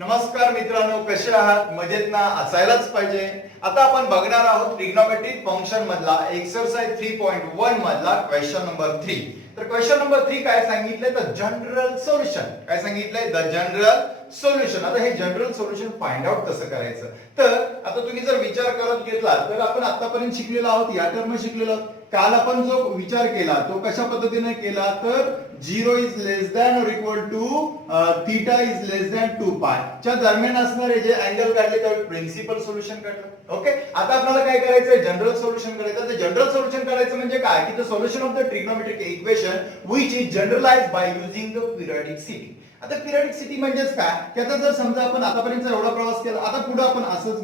नमस्कार मित्रांनो, कसे आहात? मजेत ना? असायलाच पाहिजे. आता आपण बघणार आहोत ट्रिग्नोमेट्रिक फंक्शन मधला एक्सरसाइज 3.1 मधला क्वेश्चन नंबर 3. तर क्वेश्चन नंबर 3 काय सांगितलंय? The general solution. काय सांगितलंय? The general solution. आता हे जनरल सोल्युशन फाइंड आउट कसं करायचं? तर आता तुम्ही जर विचार करत घेतला तर आपण आतापर्यंत शिकलेलो आहोत, या टर्म शिकलेलो आहोत. काल आपण जो विचार केला तो कशा पद्धतीने केला? तर 0 is less than or equal to theta is less than 2 pi च्या दरम्यान असणारे जे अँगल काढले त्यावर प्रिन्सिपल सोल्युशन काढलं. ओके, आता आपल्याला काय करायचंय? जनरल सोल्युशन करायचं. तर जनरल सोल्युशन करायचं म्हणजे काय? की the solution of the trigonometric equation which is generalized by using the periodicity. आता पिरियडिसिटी म्हणजेच काय? की आता जर समजा आपण आतापर्यंत एवढा प्रवास केला, आता पुढे आपण असंच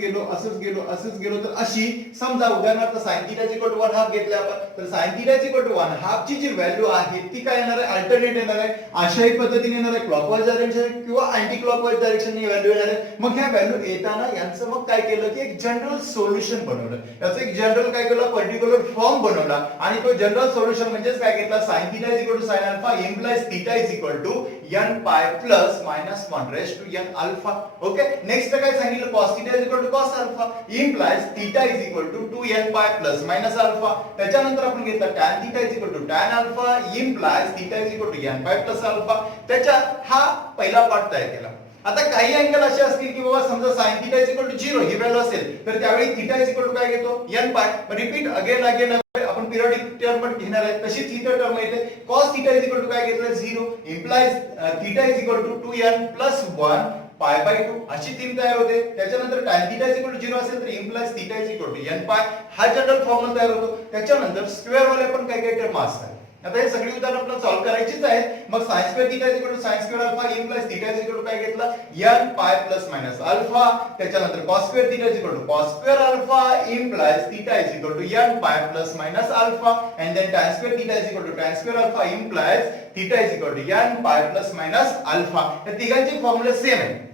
गेलो तर अशी समजा उदाहरणार्थ sin थीटा इक्वल टू 1/2 घेतले आपण, तर sin थीटा इक्वल टू 1/2 ची जी व्हॅल्यू आहे ती काय येणार आहे? अल्टरनेट येणार आहे. अशाही पद्धतीने येणार आहे, क्लॉकवाईज डायरेक्शन किंवा अँटी क्लॉकवाईज डायरेक्शनने व्हॅल्यू येणार आहे. मग ह्या व्हॅल्यू येताना यांचं मग काय केलं की एक जनरल सोल्युशन बनवलं. याचं एक जनरल काय केलं? पर्टिक्युलर फॉर्म बनवला आणि तो जनरल सोल्युशन म्हणजेच काय घेतला? sin theta equal to sin alpha implies theta is equal to n pi plus minus 1 raise to n alpha. Okay, next काय सांगितलं? cos theta is equal to cos alpha implies theta is equal to 2n pi plus minus alpha. त्याच्यानंतर आपण घेतला tan theta is equal to tan alpha implies theta is equal to n pi plus alpha. त्याच्या हा पहिला part तयार केला. आता काही अँगल असे असतील की बाबा समजा sin theta is equal to 0 ही व्हॅल्यू असेल तर त्यावेळी थीटा इज इक्वल टू काय घेतो? n pi. रिपीट अगेन आपण पिरियडिक टर्म घेणार आहे, तशीच ही टर्म येते. cos theta is equal to काय घेतलं? 0 implies theta is equal to 2n plus 1 pi by 2 अशी तीन तयार होते. त्याच्यानंतर tan theta is equal to 0 असेल तर implies theta is equal to n pi हा जनरल फॉर्म्युला तयार होतो. त्याच्यानंतर स्क्वेअर वाले पण काय टर्म असतात. आता हे सगळी उदाहरण आपल्याला सॉल्व्ह करायचीच आहेत. मग sin square theta is equal to sin square alpha implies theta is equal to काय घेतला? n pi plus minus alpha. त्याच्यानंतर cos square theta is equal to cos square alpha implies theta is equal to n pi plus minus alpha. and then tan square theta is equal to tan square alpha implies theta is equal to n pi plus minus alpha. या तिघांचे फॉर्म्युले same आहेत.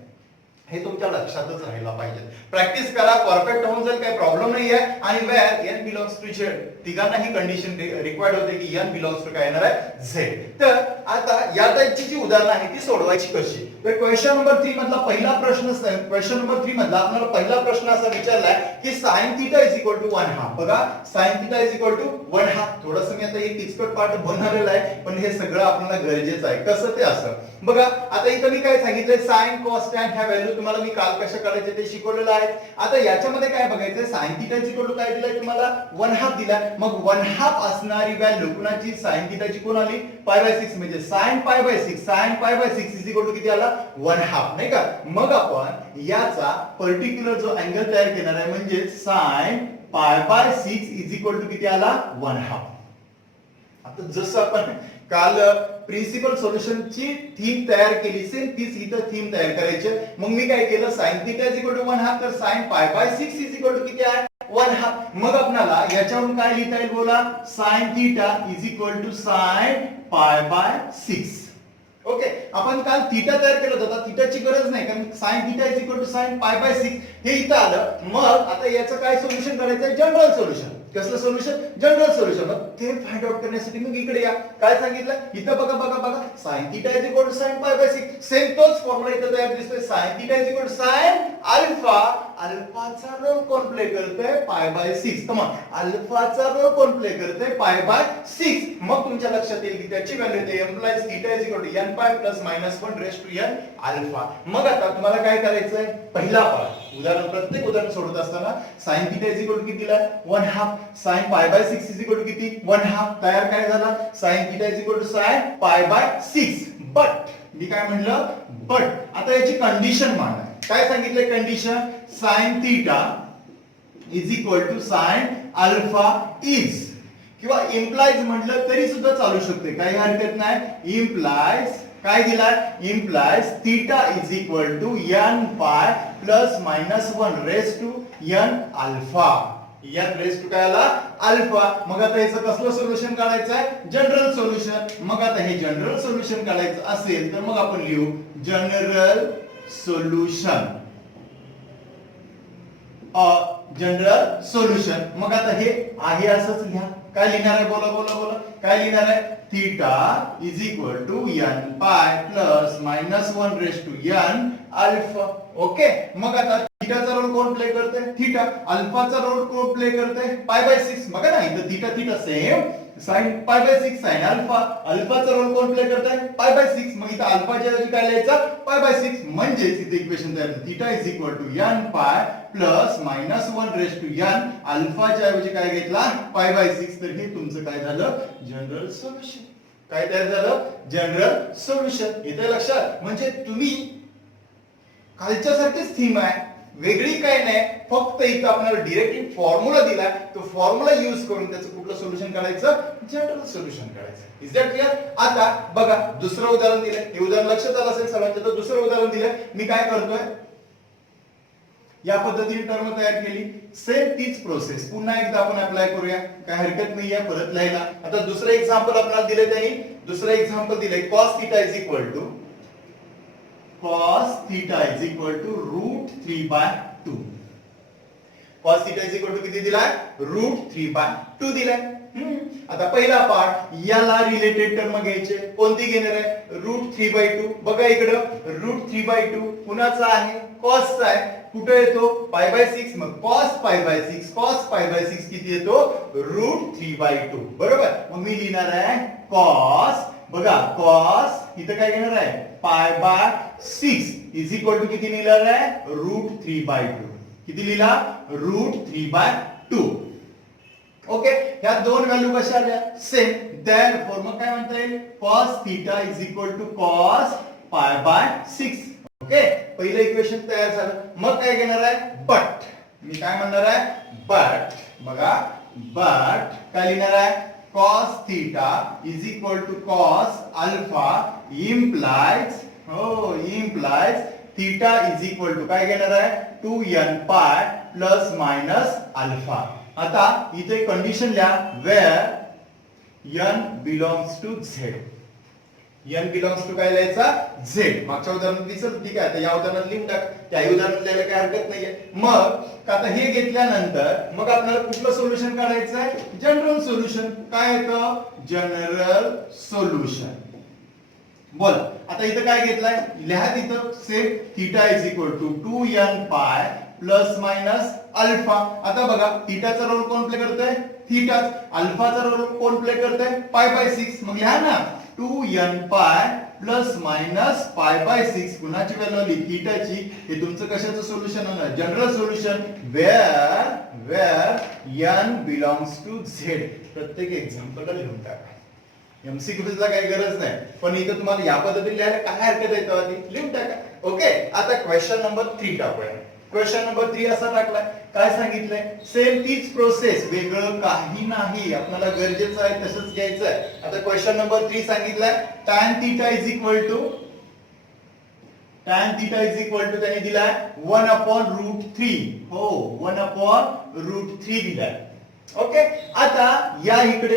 हे तुमच्या लक्षातच राहायला पाहिजे. Practice करा, perfect होऊन जाईल, काही प्रॉब्लेम नाही आहे. आणि where n belongs to z, तिघांना ही कंडिशन रिक्वायर्ड होते की n बिलोंग्स टू काय येणार आहे? z. तर आता या टाइपची जी उदाहरणं आहे ती सोडवायची कशी? तर क्वेश्चन नंबर 3 मधला पहिला प्रश्न, क्वेश्चन नंबर 3 मधला आपल्याला पहिला प्रश्न असा विचारलाय की sin theta is equal to 1/2. बघा, sin theta is equal to 1/2. थोडंसं मी आता एक किचकट पार्ट बनवलेला आहे, पण हे सगळं आपल्याला गरजेचं आहे. कसं ते असं बघा. आता इथं मी काय सांगितलंय? sin cos tan ह्या व्हॅल्यू तुम्हाला मी काल कशा करायचे ते शिकवलेलं आहे. आता याच्यामध्ये काय बघायचं? sin theta is equal to काय दिलाय तुम्हाला? 1/2 दिलाय. मग 1/2 असणारी व्हॅल्यू कुणाची? sin थीटाची कोण आली? पाय बाय 6. म्हणजे sin pi by 6, sin pi by 6 is equal to किती आला? 1/2, नाही का? मग आपण याचा पर्टिक्युलर जो अँगल तयार केणार आहे म्हणजे sin pi by 6 is equal to किती आला? 1/2. आता जसं आपण काल प्रिन्सिपल सोल्युशनची थीम तयार केली, सेम तीच इथं थीम तयार करायची. मग मी काय केलं? sin theta is equal to 1/2, तर sin pi by 6 is equal to किती आहे? 1/2. मग आपल्याला याच्यावरून काय लिहिता येईल बोला? sin theta is equal to sin pi by 6. Okay, आपण काल थीटा तयार केला होता, थीटाची गरज नाही कारण sin theta is equal to sin pi by 6 हे इथं आलं. मग आता याचं काय सोल्युशन करायचं? General solution. कसलं सोल्युशन? General solution. मग ते फाइंड आउट करण्यासाठी मग इकडे या. काय सांगितलं? इथं बघा sin theta is equal to sin pi by 6. Same तोच फॉर्म्युला इथं तयार दिसतोय. sin theta is equal to sin alpha. अल्फाचा रोल कोण प्ले करतोय? Pi by 6. कमॉन, अल्फाचा रोल कोण प्ले करतोय? Pi by 6. मग तुमच्या लक्षात येईल की त्याची व्हॅल्यू येते implies theta is equal to n pi plus minus 1 raise to n alpha. मग आता तुम्हाला काय करायचंय? पहिला पार्ट उदाहरण, प्रत्येक उदाहरण सोडत असताना sin theta is equal to किती दिलाय? 1/2. sin pi by 6 is equal to किती? 1/2. तयार काय झाला? sin theta is equal to sin pi by 6. But मी काय म्हणलं? बट आता याची कंडिशन मांडा. काय सांगितलंय condition? sin theta is equal to sin alpha is, किंवा इम्प्लाइज म्हटलं तरी सुद्धा चालू शकते, काही हरकत नाही. इम्प्लाइज काय दिलाय? Implies theta is equal to n pi plus minus 1 raise to n alpha. n raise to काय आला? अल्फा. मग आता याचं कसलं सोल्युशन काढायचं आहे? General solution. मग आता हे जनरल सोल्युशन काढायचं असेल तर मग आपण लिहू जनरल सोल्युशन. General solution. मग आता हे आहे असंच लिहा. काय लिहिणार आहे बोला बोला बोला. काय लिहिणार आहे? Theta is equal to n pi plus minus 1 raise to n alpha. Okay. मग आता थीटाचा रोल कोण प्ले करते? थीटा. अल्फाचा रोल कोण प्ले करते? Pi by 6. बघा ना इथं theta theta same sine pi by 6 sine alpha. अल्फाचा रोल कोण प्ले करताय? Pi by 6. मग इथं अल्फाच्या ऐवजी काय लिहायचं? पाय बाय 6. म्हणजे इथे इक्वेशन तयार होतं. Theta is equal to n pi plus minus 1 raise to n. अल्फाच्या ऐवजी काय घेतला? पाय बाय 6. तर हे तुमचं काय झालं? General solution. काय तयार झालं? General solution. इथे लक्षात. म्हणजे तुम्ही कालच्या सारखीच थीम आहे, वेगळी काय नाही. फक्त इथं आपल्याला डायरेक्ट फॉर्म्युला दिला, तो फॉर्म्युला यूज करून त्याचं कुठलं सोल्युशन काढायचं? जनरल सोल्युशन काढायचं. Is that clear? आता बघा दुसरं उदाहरण दिलंय. हे उदाहरण लक्षात आलं असेल सर्वांच्या. तर दुसरं उदाहरण दिलंय. मी काय करतोय? या पद्धतीने टर्म तयार केली. सेम तीच प्रोसेस पुन्हा एकदा आपण अप्लाय करूया. काय हरकत नाहीये परत लिहायला. आता दुसरं एक्झाम्पल आपल्याला दिले त्यांनी. दुसरं एक्झाम्पल दिलंय cos theta is equal to cos theta is equal to √3/2. cos theta is equal to किती दिलाय? √3/2 दिलाय. आता पहिला पार्ट, याला रिलेटेड टर्म घ्यायचे. कोणती घेणार आहे? √3/2. बघा इकडं √3/2 कुणाचा आहे? cos चा आहे. कुठे येतो? पाय बाय 6. मग cos pi by 6 cos pi by 6 किती येतो? √3/2. बरोबर. मग मी लिहिणार आहे cos. बघा cos इथं काय घेणार आहे? पाय बाय 6 इज इक्वल टू किती लिहिणार आहे? √3/2. किती लिहिला? √3/2. ओके. ह्या दोन व्हॅल्यू कशा आल्या? सेम. देअरफॉर मग काय म्हणता येईल? cos theta is equal to cos pi by 6. Okay. पहिलं इक्वेशन तयार झालं. मग काय घेणार आहे? बट. मी काय म्हणणार आहे? बट. बघा बट काय लिहिणार आहे? cos theta is equal to cos alpha implies theta is equal to काय घेणार आहे? 2n pi plus minus alpha. आता इथे कंडिशन लिहा. Where n belongs to z. n belongs to काय लिहायचा? z. मागच्या उदाहरणात दिसलं. ठीक आहे. आता या उदाहरणात लिहून टाक. त्या उदाहरणात लिहायला काय हरकत नाहीये. मग आता हे घेतल्यानंतर मग आपल्याला कुठलं सोल्युशन काढायचं आहे? General solution. काय येतं? General solution. बोल. आता इथं काय घेतलाय? लिहा तिथं same. Theta is equal to 2n pi plus minus alpha. आता बघा थीटाचा रोल कोण प्ले करतोय? थीटाच. अल्फाचा रोल कोण प्ले करतोय? Pi by 6. मग लिहा ना 2n pi plus minus pi by 6. कुणाची व्हॅल्यू आली? थीटाची. हे तुमचं कशाचं सोल्युशन होणार? General solution. Where n belongs to z. प्रत्येक एक्झाम्पलला लिहून टाका. एमसीक्यूज ला काही गरज नाही, पण इथं तुम्हाला या पद्धतीने लिहायला काय हरकत आहे तेव्हा ती लिहून टाका. ओके. आता क्वेश्चन नंबर 3 टाकूया. क्वेश्चन नंबर 3 असा टाकलाय. काय सांगितलंय? सेम तीच प्रोसेस, वेगळं काही नाही. आपल्याला गरजेचं आहे तसंच घ्यायचं आहे. आता क्वेश्चन नंबर 3 सांगितलंय tan theta is equal to त्याने दिलाय 1/√3. हो 1/√3 दिलाय. ओके. आता या इकडे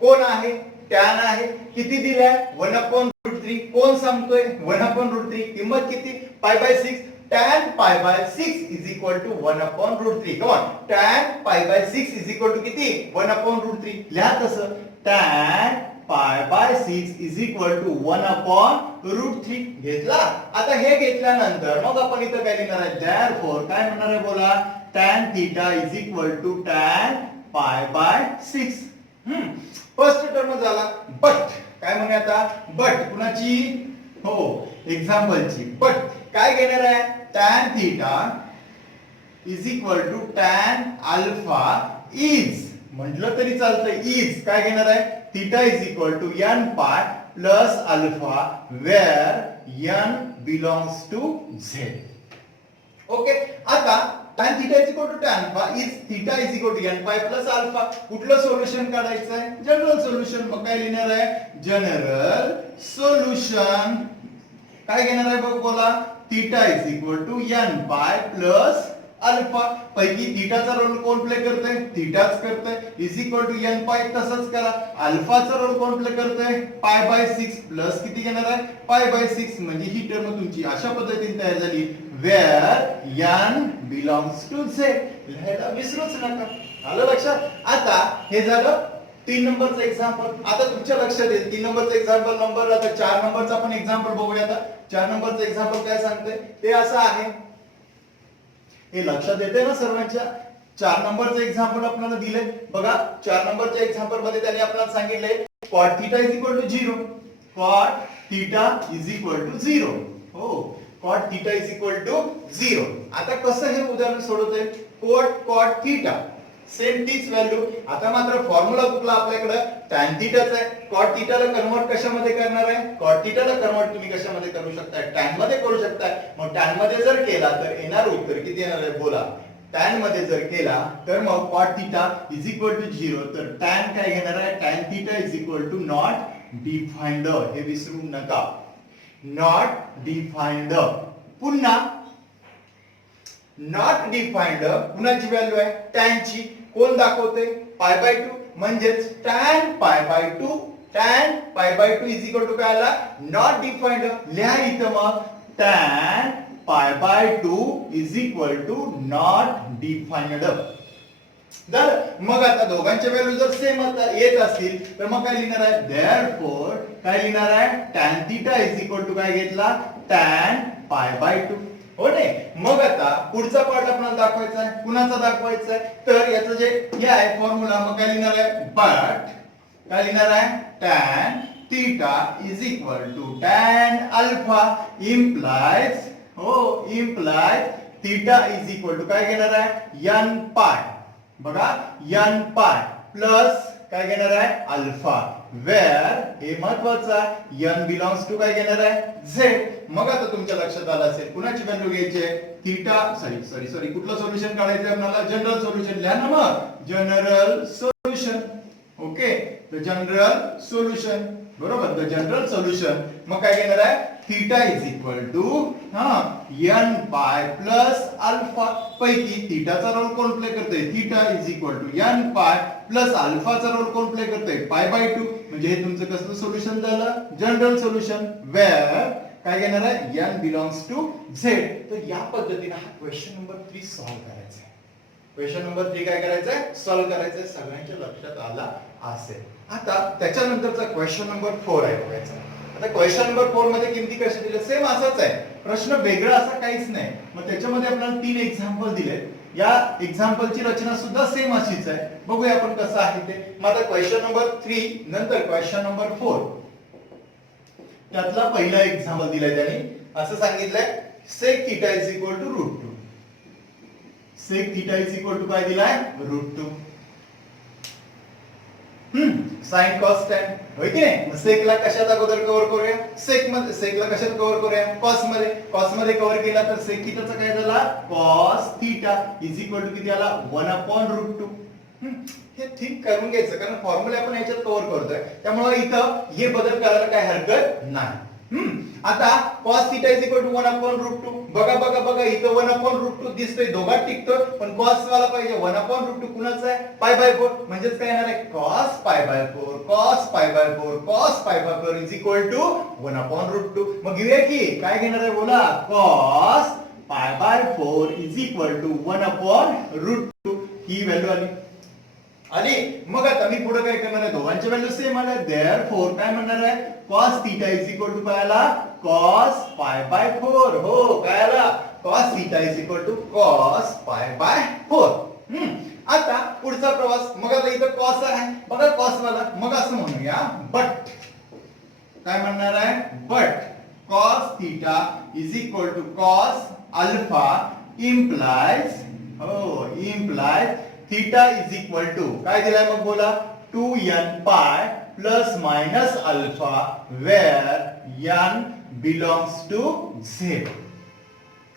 कोण आहे? tan आहे. किती दिलाय? 1/√3. कोण सांगतोय? 1/√3. किंमत किती? Pi by 6. tan pi by 6 is equal to 1/√3. Come on. tan pi by 6 is equal to किती? 1/√3. लिहा तसं. tan pi by 6 is equal to 1/√3 घेतला. आता हे घेतल्यानंतर मग आपण इथं काय लिहिणार आहे? देअरफॉर काय म्हणणार आहे बोला? tan theta is equal to tan pi by 6. First term झाला. बट काय म्हणे आता? बट कुणाची? हो एक्झाम्पलची. बट काय घेणार आहे? tan theta is equal to tan alpha is. म्हटलं तरी चालतं. इज काय घेणार आहे? Theta is equal to n pi plus alpha where n belongs to z. Okay. आता tan theta is equal to tan alpha is theta is equal to n pi plus alpha. कुठलं solution काढायचं आहे? General solution. मग काय लिहिणार आहे? General solution. काय घेणार आहे बघ बोला? Theta is equal to n pi plus alpha पैकी थीटाचा रोल कोण प्ले करतोय थीटाच करतोय इज इक्वल टू एन पाय तसंच करा अल्फाचा रोल कोण प्ले करतोय पाय बाय 6 प्लस किती घेणार आहे पाय बाय 6 म्हणजे ही टर्म तुमची अशा पद्धतीने तयार झाली where n belongs to z लिहायला विसरूच नका आलं लक्षात आता हे झालं 3 नंबरचं एक्झाम्पल आता तुमच्या लक्षात येईल 3 नंबरचं एक्झाम्पल नंबर आता 4 नंबरचा पण एक्झाम्पल बघूया आता 4 नंबरचं एक्झाम्पल काय सांगते ते असं आहे हे लक्षात येते ना सर्वांच्या 4 नंबरचं एक्झाम्पल आपल्याला दिले बघा 4 नंबरच्या एक्झाम्पल मध्ये त्यांनी आपल्याला सांगितले cot θ is equal to 0 cot θ is equal to 0 हो cot θ is equal to 0 आता कसं हे उदाहरण सोडवतोय cot θ सेम तीच व्हॅल्यू आता मात्र फॉर्म्युला कुठला आपल्याकडे tan थीटाचा आहे cot θ ला कन्वर्ट कशामध्ये करणार आहे cot θ ला कन्वर्ट तुम्ही कशामध्ये करू शकता tan मध्ये करू शकता मग tan मध्ये जर केला तर येणार उत्तर किती येणार आहे बोला tan मध्ये जर केला तर मग cot θ is equal to 0 तर tan काय घेणार आहे tan θ is equal to not defined हे विसरू नका not defined पुन्हा नॉट डिफाइंड कुणाची व्हॅल्यू आहे tan ची कोण दाखवते पाय बाय 2 म्हणजेच tan pi by 2 is equal to काय आला नॉट डिफाइंड लिहा इथं मग tan pi by 2 is equal to not defined जर मग आता दोघांच्या व्हॅल्यू जर सेम येत असतील तर मग काय लिहिणार आहे देअरफॉर काय लिहिणार आहे tan θ इज इक्वल टू काय घेतला tan पाय बाय 2 हो नाही मग आता पुढचा पार्ट आपल्याला दाखवायचा आहे कुणाचा दाखवायचा आहे तर याचं जे हे आहे फॉर्म्युला मग काय लिहिणार आहे बट काय लिहिणार आहे tan θ is equal to tan alpha implies θ is equal to काय घेणार आहे n पाय बघा n पाय प्लस काय घेणार आहे अल्फा वेअर हे महत्वाचं n बिलॉंग्स टू काय घेणार आहे z मग आता तुमच्या लक्षात आलं असेल कुणाची व्हॅल्यू घ्यायची आहे थीटा सॉरी कुठलं सोल्युशन काढायचं आपल्याला जनरल सोल्युशन लिहा ना मग general solution okay the general solution बरोबर द जनरल सोल्युशन मग काय घेणार आहे theta is equal to n pi plus alpha पैकी थीटाचा रोल कोण प्ले करते theta is equal to n pi plus अल्फाचा रोल कोण प्ले करते पाय बाय 2 म्हणजे हे तुमचं कसलं सोल्युशन झालं जनरल सोल्युशन वेअर काय घेणार आहे n बिलॉंग्स टू z तर या पद्धतीने हा क्वेश्चन नंबर 3 सॉल्व्ह करायचा आहे क्वेश्चन नंबर 3 काय करायचं आहे सॉल्व्ह करायचं आहे सगळ्यांच्या लक्षात आला असेल आता त्याच्यानंतरचा क्वेश्चन नंबर 4 आहे बघायचा आता क्वेश्चन नंबर 4 मध्ये किमती कशा दिल्या सेम असाच आहे प्रश्न वेगळा असा काहीच नाही मग त्याच्यामध्ये आपल्याला 3 एक्झाम्पल दिले या एक्झाम्पलची रचना सुद्धा सेम अशीच आहे बघूया आपण कसं आहे ते मग आता क्वेश्चन नंबर 3 नंतर क्वेश्चन नंबर 4 त्यातला पहिला एक्झाम्पल दिलाय त्यांनी असं सांगितलंय sec θ is equal to √2 sec θ is equal to काय दिलाय √2 sin cos tan होय की नाही sec ला कशात अगोदर कव्हर करूया sec ला कशात कव्हर करूया cos मध्ये कव्हर केला तर sec θ चा काय झाला cos θ इज इक्वल टू किती आला 1/√2 हे थिंक करून घ्यायचं कारण फॉर्म्युला आपण याच्यात कव्हर करतोय त्यामुळे इथं हे बदल करायला काय हरकत नाही आता cos θ is equal to 1/√2 बघा इथं 1/√2 दिसतोय दोघात टिकतो पण cos वाला पाहिजे 1/√2 कुणाचा आहे पाय बाय 4 म्हणजेच काय येणार आहे cos pi by 4 cos pi by 4 cos pi by 4 is equal to 1/√2 मग घेऊया की काय घेणार आहे बोला cos pi by 4 is equal to 1/√2 he value आली मग आता मी पुढे काय करणार आहे दोघांच्या व्हॅल्यू सेम आल्या देअरफॉर काय म्हणणार आहे cos θ is equal to काय आला cos पाय बाय 4 हो काय आला cos θ is equal to cos pi by 4 आता पुढचा प्रवास मग आता इथं cos आहे बघा cos वाला मग असं म्हणूया बट काय म्हणणार आहे but cos θ is equal to cos alpha implies theta is equal to काय दिलाय मग बोला 2n pi plus minus alpha where n belongs to z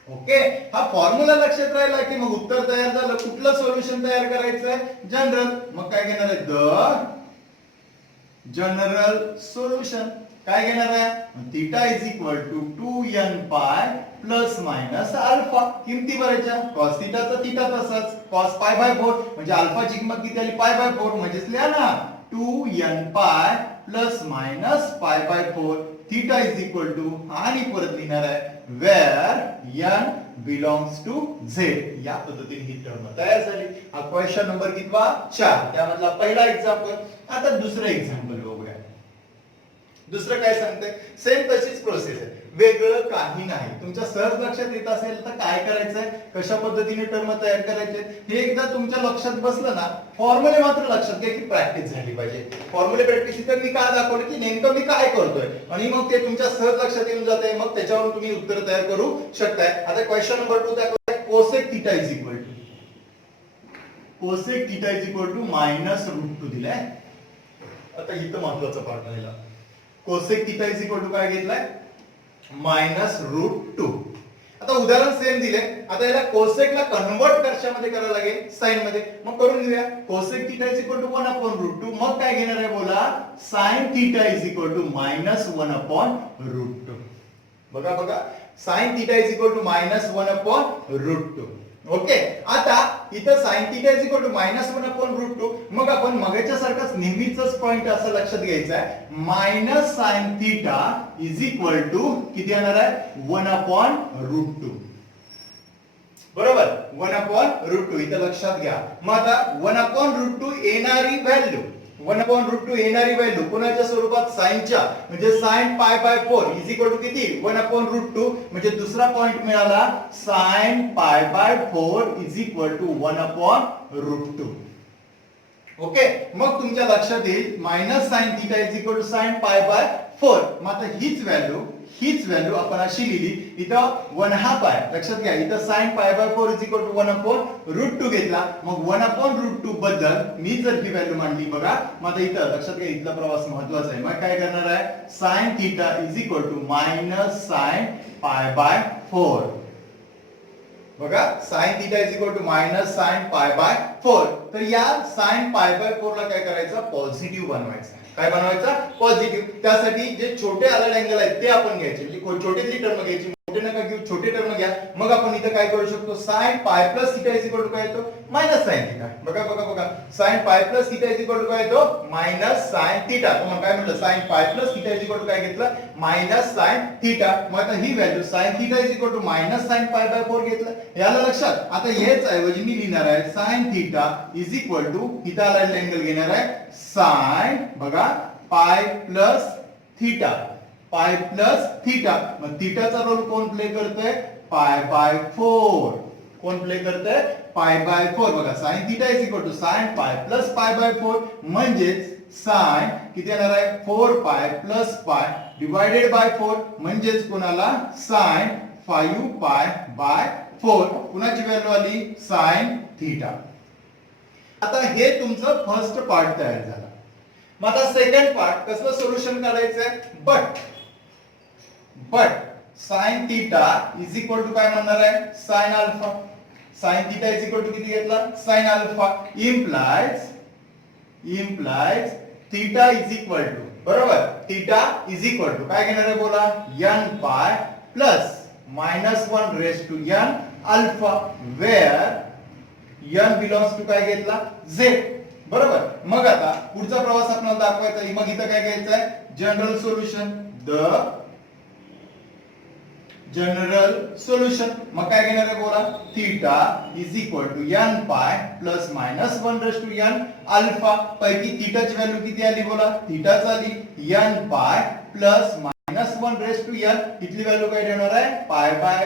okay हा फॉर्म्युला लक्षात राहिला की मग उत्तर तयार झालं कुठलं सोल्युशन तयार करायचंय जनरल मग काय घेणार आहे जनरल सोल्युशन काय घेणार आहे theta is equal to 2n pi plus minus alpha किमती भरायच्या cos थीटाचा थीटा तसाच cos पाय बाय 4 म्हणजे अल्फाची किंमत किती आली पाय बाय 4 म्हणजेच लिहा ना 2n pi plus minus pi by 4 theta is equal to आणि परत लिहिणार आहे where n belongs to z या पद्धतीने ही टर्म तयार झाली हा क्वेश्चन नंबर कितवा 4 त्यामधला पहिला एक्झाम्पल आता दुसरं एक्झाम्पल बघूया दुसरं काय सांगते सेम तशीच प्रोसेस आहे वेगळं काही नाही तुमच्या सहज लक्षात येत असेल तर काय करायचंय कशा पद्धतीने टर्म तयार करायचे हे एकदा तुमच्या लक्षात बसलं ना फॉर्म्युले मात्र लक्षात घ्या की प्रॅक्टिस झाली पाहिजे फॉर्म्युले प्रॅक्टिस तर मी काय दाखवलं की नेमकं मी काय करतोय आणि मग ते तुमच्या सहज लक्षात येऊन जाते मग त्याच्यावरून तुम्ही उत्तर तयार करू शकताय आता क्वेश्चन नंबर 2 दाखवलाय cosec theta is equal to cosec theta is equal to -√2 दिलाय आता इथं महत्त्वाचा पार्ट राहिला cosec theta is equal to काय घेतलाय -√2 आता उदाहरण सेम दिले आता याला कोसेकला कन्वर्ट कशामध्ये करायला लागेल साइन मध्ये मग करून घेऊया cosec theta is equal to 1/√2 मग काय घेणार आहे बोला sin theta is equal to -1/√2 बघा बघा sin theta is equal to -1/√2 okay आता इथं sin theta is equal to -1/√2 मग आपण मगाच्या सारखाच नेहमीच पॉइंट असं लक्षात घ्यायचा आहे -sin theta is equal to किती येणार आहे 1/√2 बरोबर 1/√2 इथं लक्षात घ्या मग आता 1/√2 येणारी व्हॅल्यू 1/√2 येणारी व्हॅल्यू कोणाच्या स्वरूपात साइनच्या म्हणजे sin pi by 4 is equal to किती 1/√2 म्हणजे दुसरा पॉइंट मिळाला sin pi by 4 is equal to 1/√2 okay मग तुमच्या लक्षात येईल -sin theta is equal to sin pi by 4 मग आता हीच व्हॅल्यू आपण अशी लिहिली इथं 1/2 आहे लक्षात घ्या इथं sin pi by 4 is equal to 1/√2 घेतला मग 1/√2 बद्दल मी जर ही व्हॅल्यू मांडली बघा मग आता इथं लक्षात घ्या इथला प्रवास महत्त्वाचा आहे मग काय करणार आहे sin theta is equal to -sin pi by 4 बघा sin theta is equal to -sin pi by 4 तर या sin पाय बाय 4 ला काय करायचं पॉझिटिव्ह बनवायचं काय बनवायचा पॉझिटिव्ह त्यासाठी जे छोटे आलेले अँगल आहेत ते आपण घ्यायचे म्हणजे छोटेतली टर्म घ्यायची मोठे नका घेऊ छोटे टर्म घ्या मग आपण इथं काय करू शकतो sin pi plus theta is equal to काय येतो -sin थीटा बघा बघा बघा sin pi plus theta is equal to काय येतो -sin थीटा मग काय म्हटलं sin pi plus theta is equal to काय घेतलं -sin थीटा मग आता ही value sin theta is equal to -sin pi by 4 घेतलं याला लक्षात आता हेच ऐवजी मी लिहिणार आहे sin theta is equal to इथं आलेला अँगल घेणार आहे sin बघा पाय प्लस थीटा मग थीटाचा रोल कोण प्ले करतोय पाय बाय 4 कोण प्ले करतोय पाय बाय 4 बघा sin theta is equal to sin pi plus pi by 4 म्हणजेच sin किती येणार आहे 4 पाय प्लस पाय डिवाइडेड बाय 4 म्हणजेच कोणाला sin 5 पाय बाय 4 कुणाची व्हॅल्यू आली sin थीटा आता हे तुमचं फर्स्ट पार्ट तयार झाला मग आता सेकंड पार्ट कसलं सोल्युशन काढायचंय but sin theta is equal to काय म्हणणार आहे sin alpha sin theta is equal to किती घेतला sin alpha implies theta is equal to बरोबर थीटा इज इक्वल टू काय घेणार आहे बोला n pi plus -1 raise to n alpha where n belongs to काय घेतला z बरोबर मग आता पुढचा प्रवास आपल्याला दाखवायचा आहे मग इथं काय घ्यायचं आहे जनरल सोल्युशन मग काय घेणार आहे बोला theta is equal to n pi plus -1 raise to n alpha पैकी थीटाची व्हॅल्यू किती आली बोला थीटाच आली n pi plus -1 raise to n इथली व्हॅल्यू काय देणार आहे पाय बाय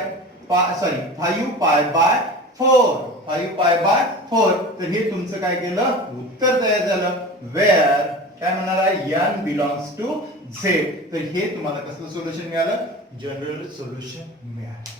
5 पाय बाय 4 तर हे तुमचं काय केलं उत्तर तयार झालं वेअर काय म्हणणार आहे n बिलॉंग्स टू z तर हे तुम्हाला कसलं सोल्युशन मिळालं जनरल सोल्युशन मिळालं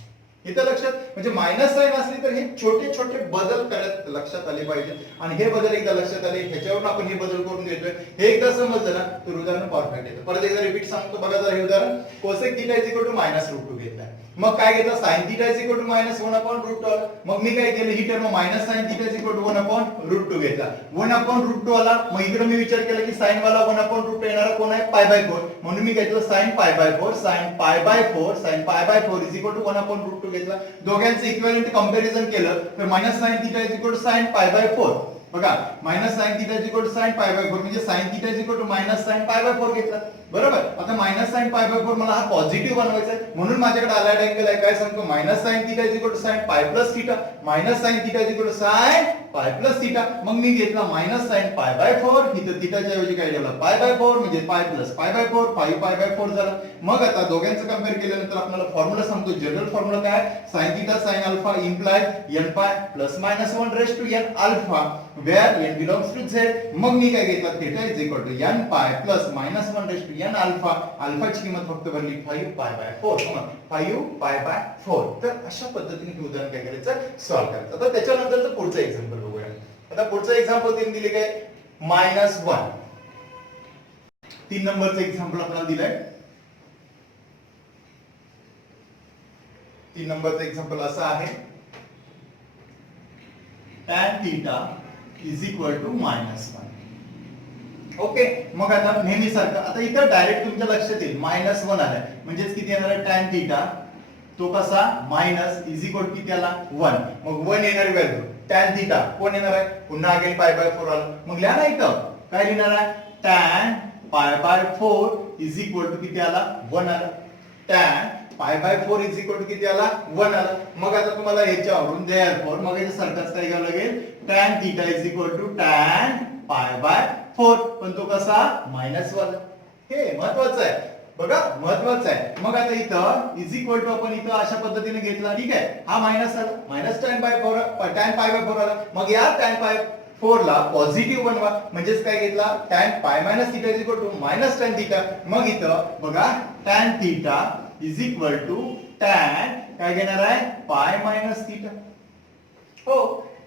इथं लक्षात म्हणजे मायनस साइन असली तर हे छोटे छोटे बदल करत लक्षात आले पाहिजे आणि हे बदल एकदा लक्षात आले ह्याच्यावरून आपण हे बदल करून घेतोय हे एकदा समजलं ना तर उदाहरण परफेक्ट येतं परत एकदा रिपीट सांगतो बघा जरा हे उदाहरण cosec theta is equal to -√2 घेतलाय मग काय घेतलं sine theta is equal to minus 1 upon root 2 आला. मग मी काय केलं ही term minus sine theta is equal to 1 upon root 2 घेतला. 1 अपॉन रूट 2 आला. मग इकडे मी विचार केला की साइन वाला 1 अपॉन रूट 2 येणारा कोण आहे पाय बाय 4 म्हणून मी घेतलं sine pi by 4 sine pi by 4 is equal to 1 upon root 2 घेतला. दोघांचं इक्विव्हॅलेंट कंपॅरिझन केलं तर minus sine theta is equal to sine pi by 4 बघा minus sine theta is equal to sine pi by 4 म्हणजे sine theta is equal to minus sine pi by 4 घेतला. बरोबर. आता minus sine pi by 4 मला हा positive बनवायचा आहे म्हणून माझ्याकडे अलाइड अँगल आहे काय सांगतो minus sine theta is equal to sine pi plus theta minus sine theta is equal to sine pi plus theta. मग मी घेतला मायनस साइन पाय बाय 4 इथं थिटाच्या ऐवजी काय ठेवलं पाय बाय 4 म्हणजे पाय प्लस पाय बाय 4 5 पाय बाय 4 झालं. मग आता दोघांचं कंपेअर केल्यानंतर आपल्याला फॉर्म्युला सांगतो जनरल फॉर्म्युला काय sine theta sine alpha imply n pi plus minus 1 raise to n alpha where n belongs to z. मग मी काय घेतला theta is equal to n pi plus minus 1 raise to n alpha अल्फाची किंमत फक्त भरली 5 पाय बाय 4 5 पाय बाय 4. तर अशा पद्धतीने हे उदाहरण काय करायचं सॉल्व्ह करायचं. आता त्याच्यानंतरचं पुढचं एक्झाम्पल बघूया. आता पुढचं एक्झाम्पल त्यांनी दिले काय -1 3 नंबरचं एक्झाम्पल आपल्याला दिलंय. 3 नंबरचं एक्झाम्पल असं आहे tan theta is equal to -1. Okay. मग आता नेहमी सारखं आता इथं डायरेक्ट तुमच्या लक्षात येईल -1 आलाय म्हणजेच किती येणार आहे tan theta तो कसा मायनस इज इक्वल किती आला 1. मग 1 येणार व्हॅल्यू tan theta कोण येणार आहे पुन्हा अगेन पाय बाय 4 आला. मग लिहा ना इथं काय लिहिणार आहे tan pi by 4 is equal to किती आला 1 आला. tan pi by 4 is equal to किती आला 1 आला. मग आता तुम्हाला ह्याच्यावरून देअरफॉर मग याच्या सारखाच काय घ्यावं लागेल tan theta is equal to tan pi by 4 पण तो कसा -1. हे महत्वाचं आहे बघा महत्वाचं आहे. मग आता इथं इज इक्वल टू आपण इथं अशा पद्धतीने घेतला ठीक आहे हा मायनस आला मायनस tan पाय 4 tan पाय बाय 4 आला. मग या tan पाय 4 ला पॉझिटिव्ह बनवा म्हणजेच काय घेतला tan pi minus theta is equal to minus tan theta. मग इथं बघा tan theta is equal to tan काय घेणार आहे पाय मायनस थीटा. हो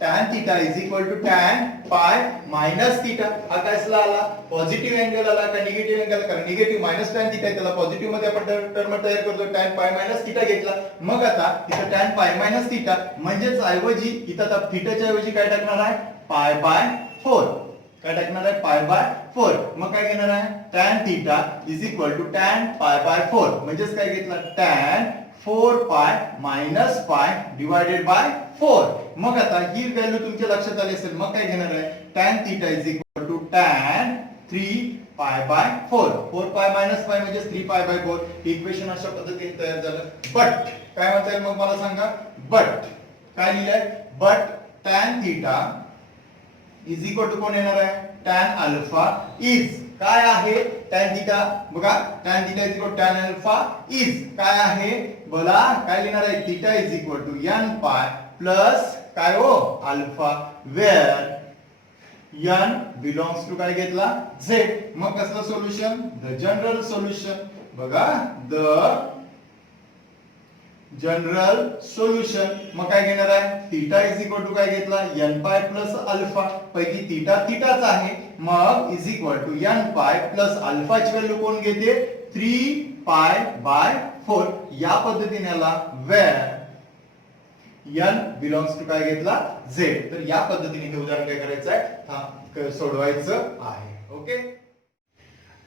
tan theta is equal to tan pi minus theta. हा कायसला आला पॉझिटिव्ह अँगल आला का निगेटिव्ह अँगल कारण निगेटिव्ह मायनस tan थीटा त्याला पॉझिटिव्ह मध्ये आपण टर्म तयार करतो tan पाय मायनस थीटा घेतला. मग आता इथं tan पाय मायनस थीटा म्हणजेच ऐवजी इथं आता थीटाच्या ऐवजी काय टाकणार आहे पाय बाय 4 काय टाकणार आहे पाय बाय 4. मग काय घेणार आहे tan theta is equal to tan pi by 4 म्हणजेच काय घेतला tan 4 पाय मायनस पाय डिवाइडेड बाय 4. मग आता ही व्हॅल्यू तुमच्या लक्षात आली असेल मग काय घेणार आहे tan theta is equal to tan 3 pi by 4 4 पाय मायनस पाय म्हणजे 3 पाय बाय 4. इक्वेशन अशा पद्धतीने तयार झालं. बट काय म्हणता येईल मग मला सांगा बट काय लिहिलंय but tan theta is equal to कोण येणार आहे tan अल्फा इज काय आहे tan थीटा बघा tan theta is equal to tan alpha is काय आहे बोला काय लिहिणार आहे theta is equal to n pi plus काय हो alpha where n belongs to काय घेतला z. मग कसलं सोल्युशन द जनरल सोल्युशन बघा द जनरल सोल्युशन. मग काय घेणार आहे थीटा इज इक्वल टू काय घेतला n पाय प्लस अल्फा पैकी थीटा थीटाच आहे मग is equal to n pi plus अल्फाची value कोण घेते 3 पाय बाय 4. या पद्धतीने आला वेअर n बिलोंग्स टू काय घेतला z. तर या पद्धतीने हे उदाहरण काय करायचं आहे सोडवायचं आहे. ओके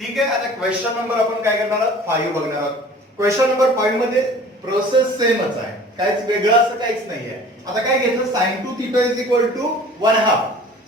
ठीक आहे. आता क्वेश्चन नंबर आपण काय करणार आहोत 5 बघणार आहोत. क्वेश्चन नंबर 5 मध्ये प्रोसेस सेमच आहे काहीच वेगळं असं काहीच नाहीये. आता काय घेतलं sin 2 theta is equal to 1/2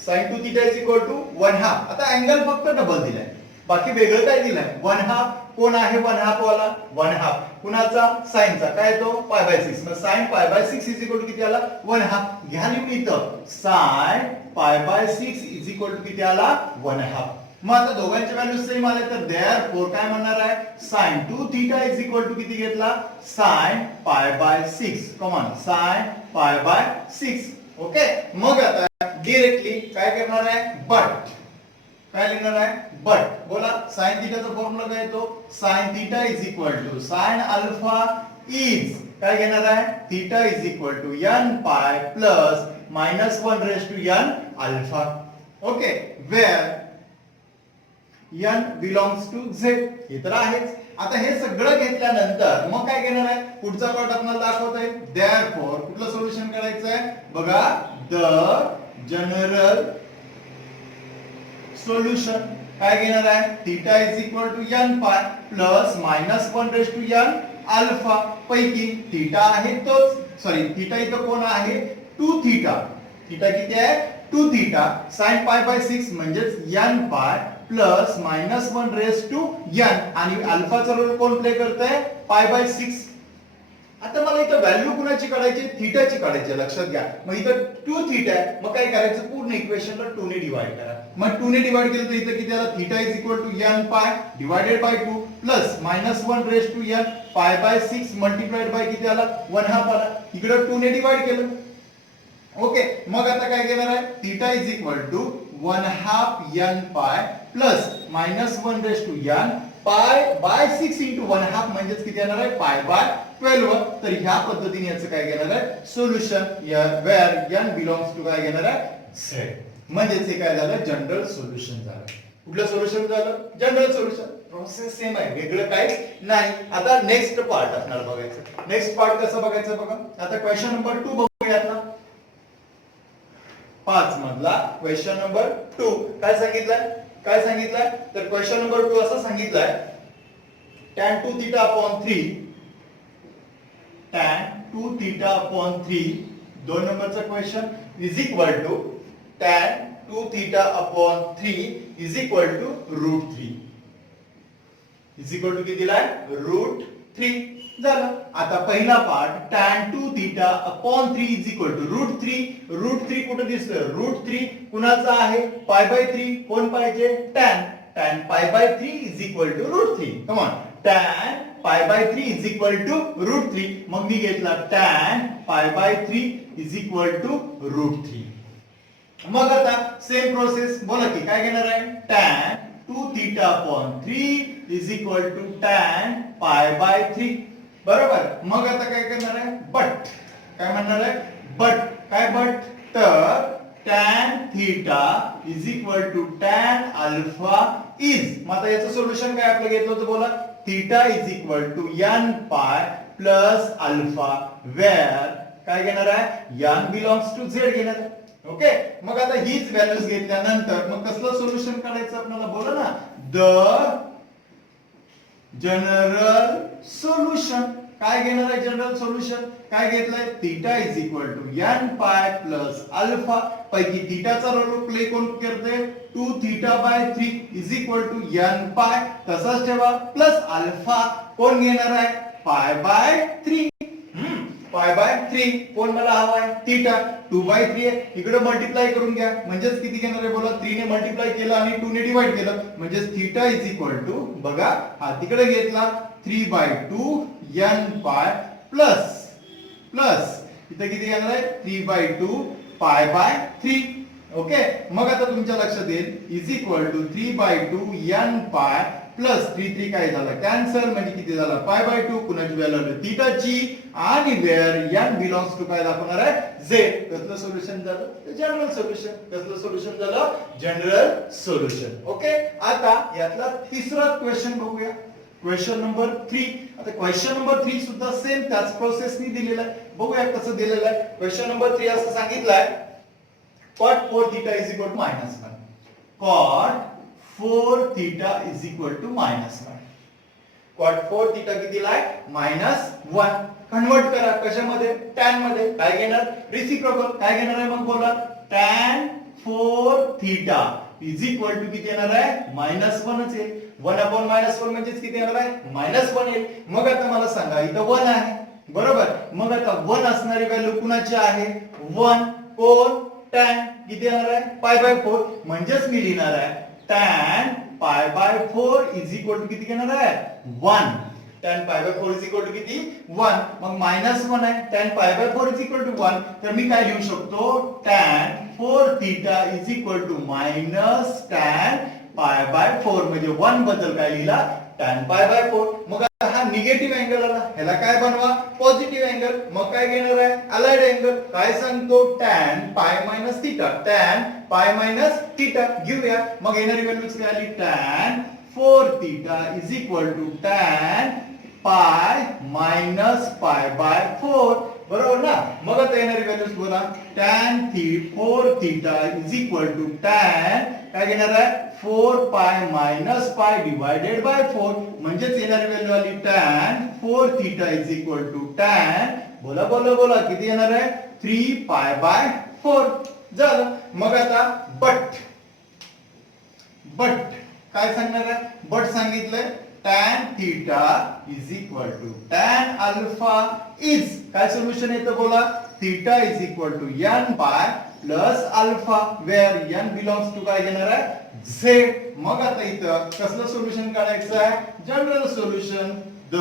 sin 2 theta is equal to 1/2. आता अँगल फक्त डबल दिलाय बाकी वेगळं काय दिलंय 1/2 कोण आहे 1/2 वाला 1/2 कुणाचा साइनचा काय तो पाय बाय 6. मग sin pi by 6 is equal to किती आला 1/2. घ्या लिहून इथं sin pi by 6 is equal to किती आला 1/2. मग आता दोघांच्या व्हॅल्यू सेम आले तर देअरफॉर काय म्हणणार आहे sin 2 theta is equal to किती घेतला sin pi by 6 common sin pi by 6. Okay. मग आता डायरेक्टली काय करणार आहे बट काय लिहिणार आहे बट बोला sin थीटाचा फॉर्म्युला काय येतो sin theta is equal to sin alpha is काय घेणार आहे theta is equal to n pi plus minus 1 raise to n alpha. Okay where n belongs to z हे तर आहेच. आता हे सगळं घेतल्यानंतर मग काय घेणार आहे पुढचा पार्ट आपल्याला दाखवता येईल. देअरफॉर कुठलं सोल्युशन करायचं आहे बघा द जनरल सोल्युशन काय घेणार आहे theta is equal to n pi plus minus 1 raise to n alpha पैकी थीटा आहे तोच सॉरी थीटा इथं कोण आहे 2 थीटा. थीटा किती आहे 2 थीटा sin पाय बाय 6 म्हणजेच n pi plus minus 1 raise to n आणि अल्फाचा रोल कोण प्ले करतंय पाय बाय 6. आता मला इथं व्हॅल्यू कुणाची काढायची थीटाची काढायची लक्षात घ्या. मग इथं 2 थीटा आहे मग काय करायचं पूर्ण इक्वेशनला 2 ने डिवाइड करा. मग 2 ने डिवाइड केलं तर इथं किती आला theta is equal to n pi divided by 2 plus minus 1 raise to n pi by 6 multiplied by किती आला 1 हाफ आला. इकडे 2 ने डिवाइड केलं. ओके मग आता काय घेणार आहे theta is equal to 1 half n pi plus minus 1 raise to n pi by 6 into 1 half म्हणजेच किती येणार आहे पाय बाय 12. तर ह्या पद्धतीने याचं काय घेणार आहे solution where n belongs to काय घेणार आहे z. म्हणजेच हे काय झालं जनरल सोल्युशन झालं. कुठलं सोल्युशन झालं जनरल सोल्युशन. प्रोसेस सेम आहे वेगळं काहीच नाही. आता नेक्स्ट पार्ट आपल्याला बघायचं. नेक्स्ट पार्ट कसं बघायचं बघा. आता क्वेश्चन नंबर 2 बघूया आता 5 मधला क्वेश्चन नंबर 2 काय सांगितलंय तर क्वेश्चन नंबर 2 असं सांगितलंय tan 2 theta upon 3 दोन नंबरचा question is equal to tan 2 theta upon 3 is equal to √3 is equal to किती दिलाय √3 झालं. आता पहिला part tan 2 theta upon 3 is equal to √3 कुठे दिसतोय √3 कुणाचा आहे पाय बाय 3 कोण पाहिजे tan pi by 3 is equal to √3. Come on tan pi by 3 is equal to √3. मग मी घेतला tan pi by 3 is equal to √3. मग आता सेम प्रोसेस बोला की काय घेणार आहे tan 2 theta upon 3 is equal to tan pi by 3 बरोबर. मग आता काय करणार आहे बट काय म्हणणार आहे बट तर tan theta is equal to tan alpha is. मग आता याचं सोल्युशन काय आपलं घेतलं होतं बोला theta is equal to n pi plus alpha where काय घेणार आहे n बिलॉंग्स टू z घेणार आहे. ओके मग आता हीच व्हॅल्यूज घेतल्यानंतर मग कसलं सोल्युशन काढायचं आपल्याला बोला ना द जनरल सोल्युशन. काय घेणार आहे जनरल सोल्युशन काय घेतलंय theta is equal to n pi plus alpha पैकी थीटाचा रोल प्ले कोण करते 2 theta by 3 is equal to n pi तसाच ठेवा प्लस अल्फा कोण घेणार आहे पाय बाय 3 पाय बाय 3 कोण मला हवा आहे थीटा 2 बाय 3 आहे. इकडे मल्टिप्लाय करून घ्या म्हणजेच किती घेणार आहे बोला 3 ने मल्टिप्लाय केलं आणि 2 ने डिवाइड केलं म्हणजेच थीटा इज इक्वल टू बघा हा तिकडे घेतला 3 बाय 2 n पाय प्लस इथे किती घेणार आहे 3 बाय 2 पाय बाय 3. ओके मग आता तुमच्या लक्षात येईल is equal to 3 by 2 n pi plus 3 काय झालं कॅन्सल म्हणजे किती झाला पाय बाय 2 कुणाची व्हॅल्यू आली थीटाची आणि वेअर n बिलॉंग्स टू काय दाखवणार आहे z. कसलं सोल्युशन झालं जनरल सोल्युशन. कसलं सोल्युशन झालं जनरल सोल्युशन. ओके आता यातला तिसरा क्वेश्चन बघूया क्वेश्चन नंबर 3. आता क्वेश्चन नंबर 3 सुद्धा सेम त्याच प्रोसेसनी दिलेला आहे. बघूया कसं दिलेलं आहे. क्वेश्चन नंबर 3 असं सांगितलंय cot 4 theta is equal to -1 cot 4 theta is equal to -1 cot 4 theta कितीला आहे -1. कन्वर्ट करा कशामध्ये tan मध्ये काय घेणार रेसिप्रोकल काय घेणार आहे मग बोला tan 4 theta is equal to किती येणार आहे -1च आहे. 1 upon -1 म्हणजे किती येणार आहे -1 येईल. मग आता मला सांगा इथं 1 आहे बरोबर. मग आता 1 असणारी व्हॅल्यू कुणाची आहे 1 कोण tan किती येणार आहे पाय बाय 4 म्हणजेच मी लिहिणार आहे tan pi by 4 is equal to किती घेणार आहे 1. tan pi by 4 is equal to किती 1. मग -1 आहे tan pi by 4 is equal to 1 तर मी काय लिहू शकतो tan 4 theta is equal to tan pi by 4 म्हणजे 1 बद्दल काय लिहिला tan पाय बाय 4. मग हा निगेटिव्ह अँगल आला, ह्याला काय बनवा पॉझिटिव्ह अँगल. मग काय घेणार आहे अलाइड अँगल. काय सांगतो tan pi minus theta. tan pi minus theta घेऊया. मग येणारी व्हॅल्यूज काय आली tan 4 theta is equal to tan pi minus pi by 4. बरोबर ना. मग आता येणारी व्हॅल्यूज बोला. tan 4 theta is equal to tan काय घेणार आहे 4 पाय मायनस पाय डिवायडेड बाय 4. म्हणजेच येणारी व्हॅल्यू आली tan 4 theta is equal to tan बोला बोला बोला किती येणार आहे 3 पाय बाय 4. झालं. मग आता बट काय सांगणार आहे बट सांगितलंय tan theta is equal to tan alpha is काय सोल्युशन येतं बोला theta is equal to n pi plus alpha where n belongs to काय घेणार आहे z. मग आता इथं कसलं सोल्युशन काढायचं आहे general solution. The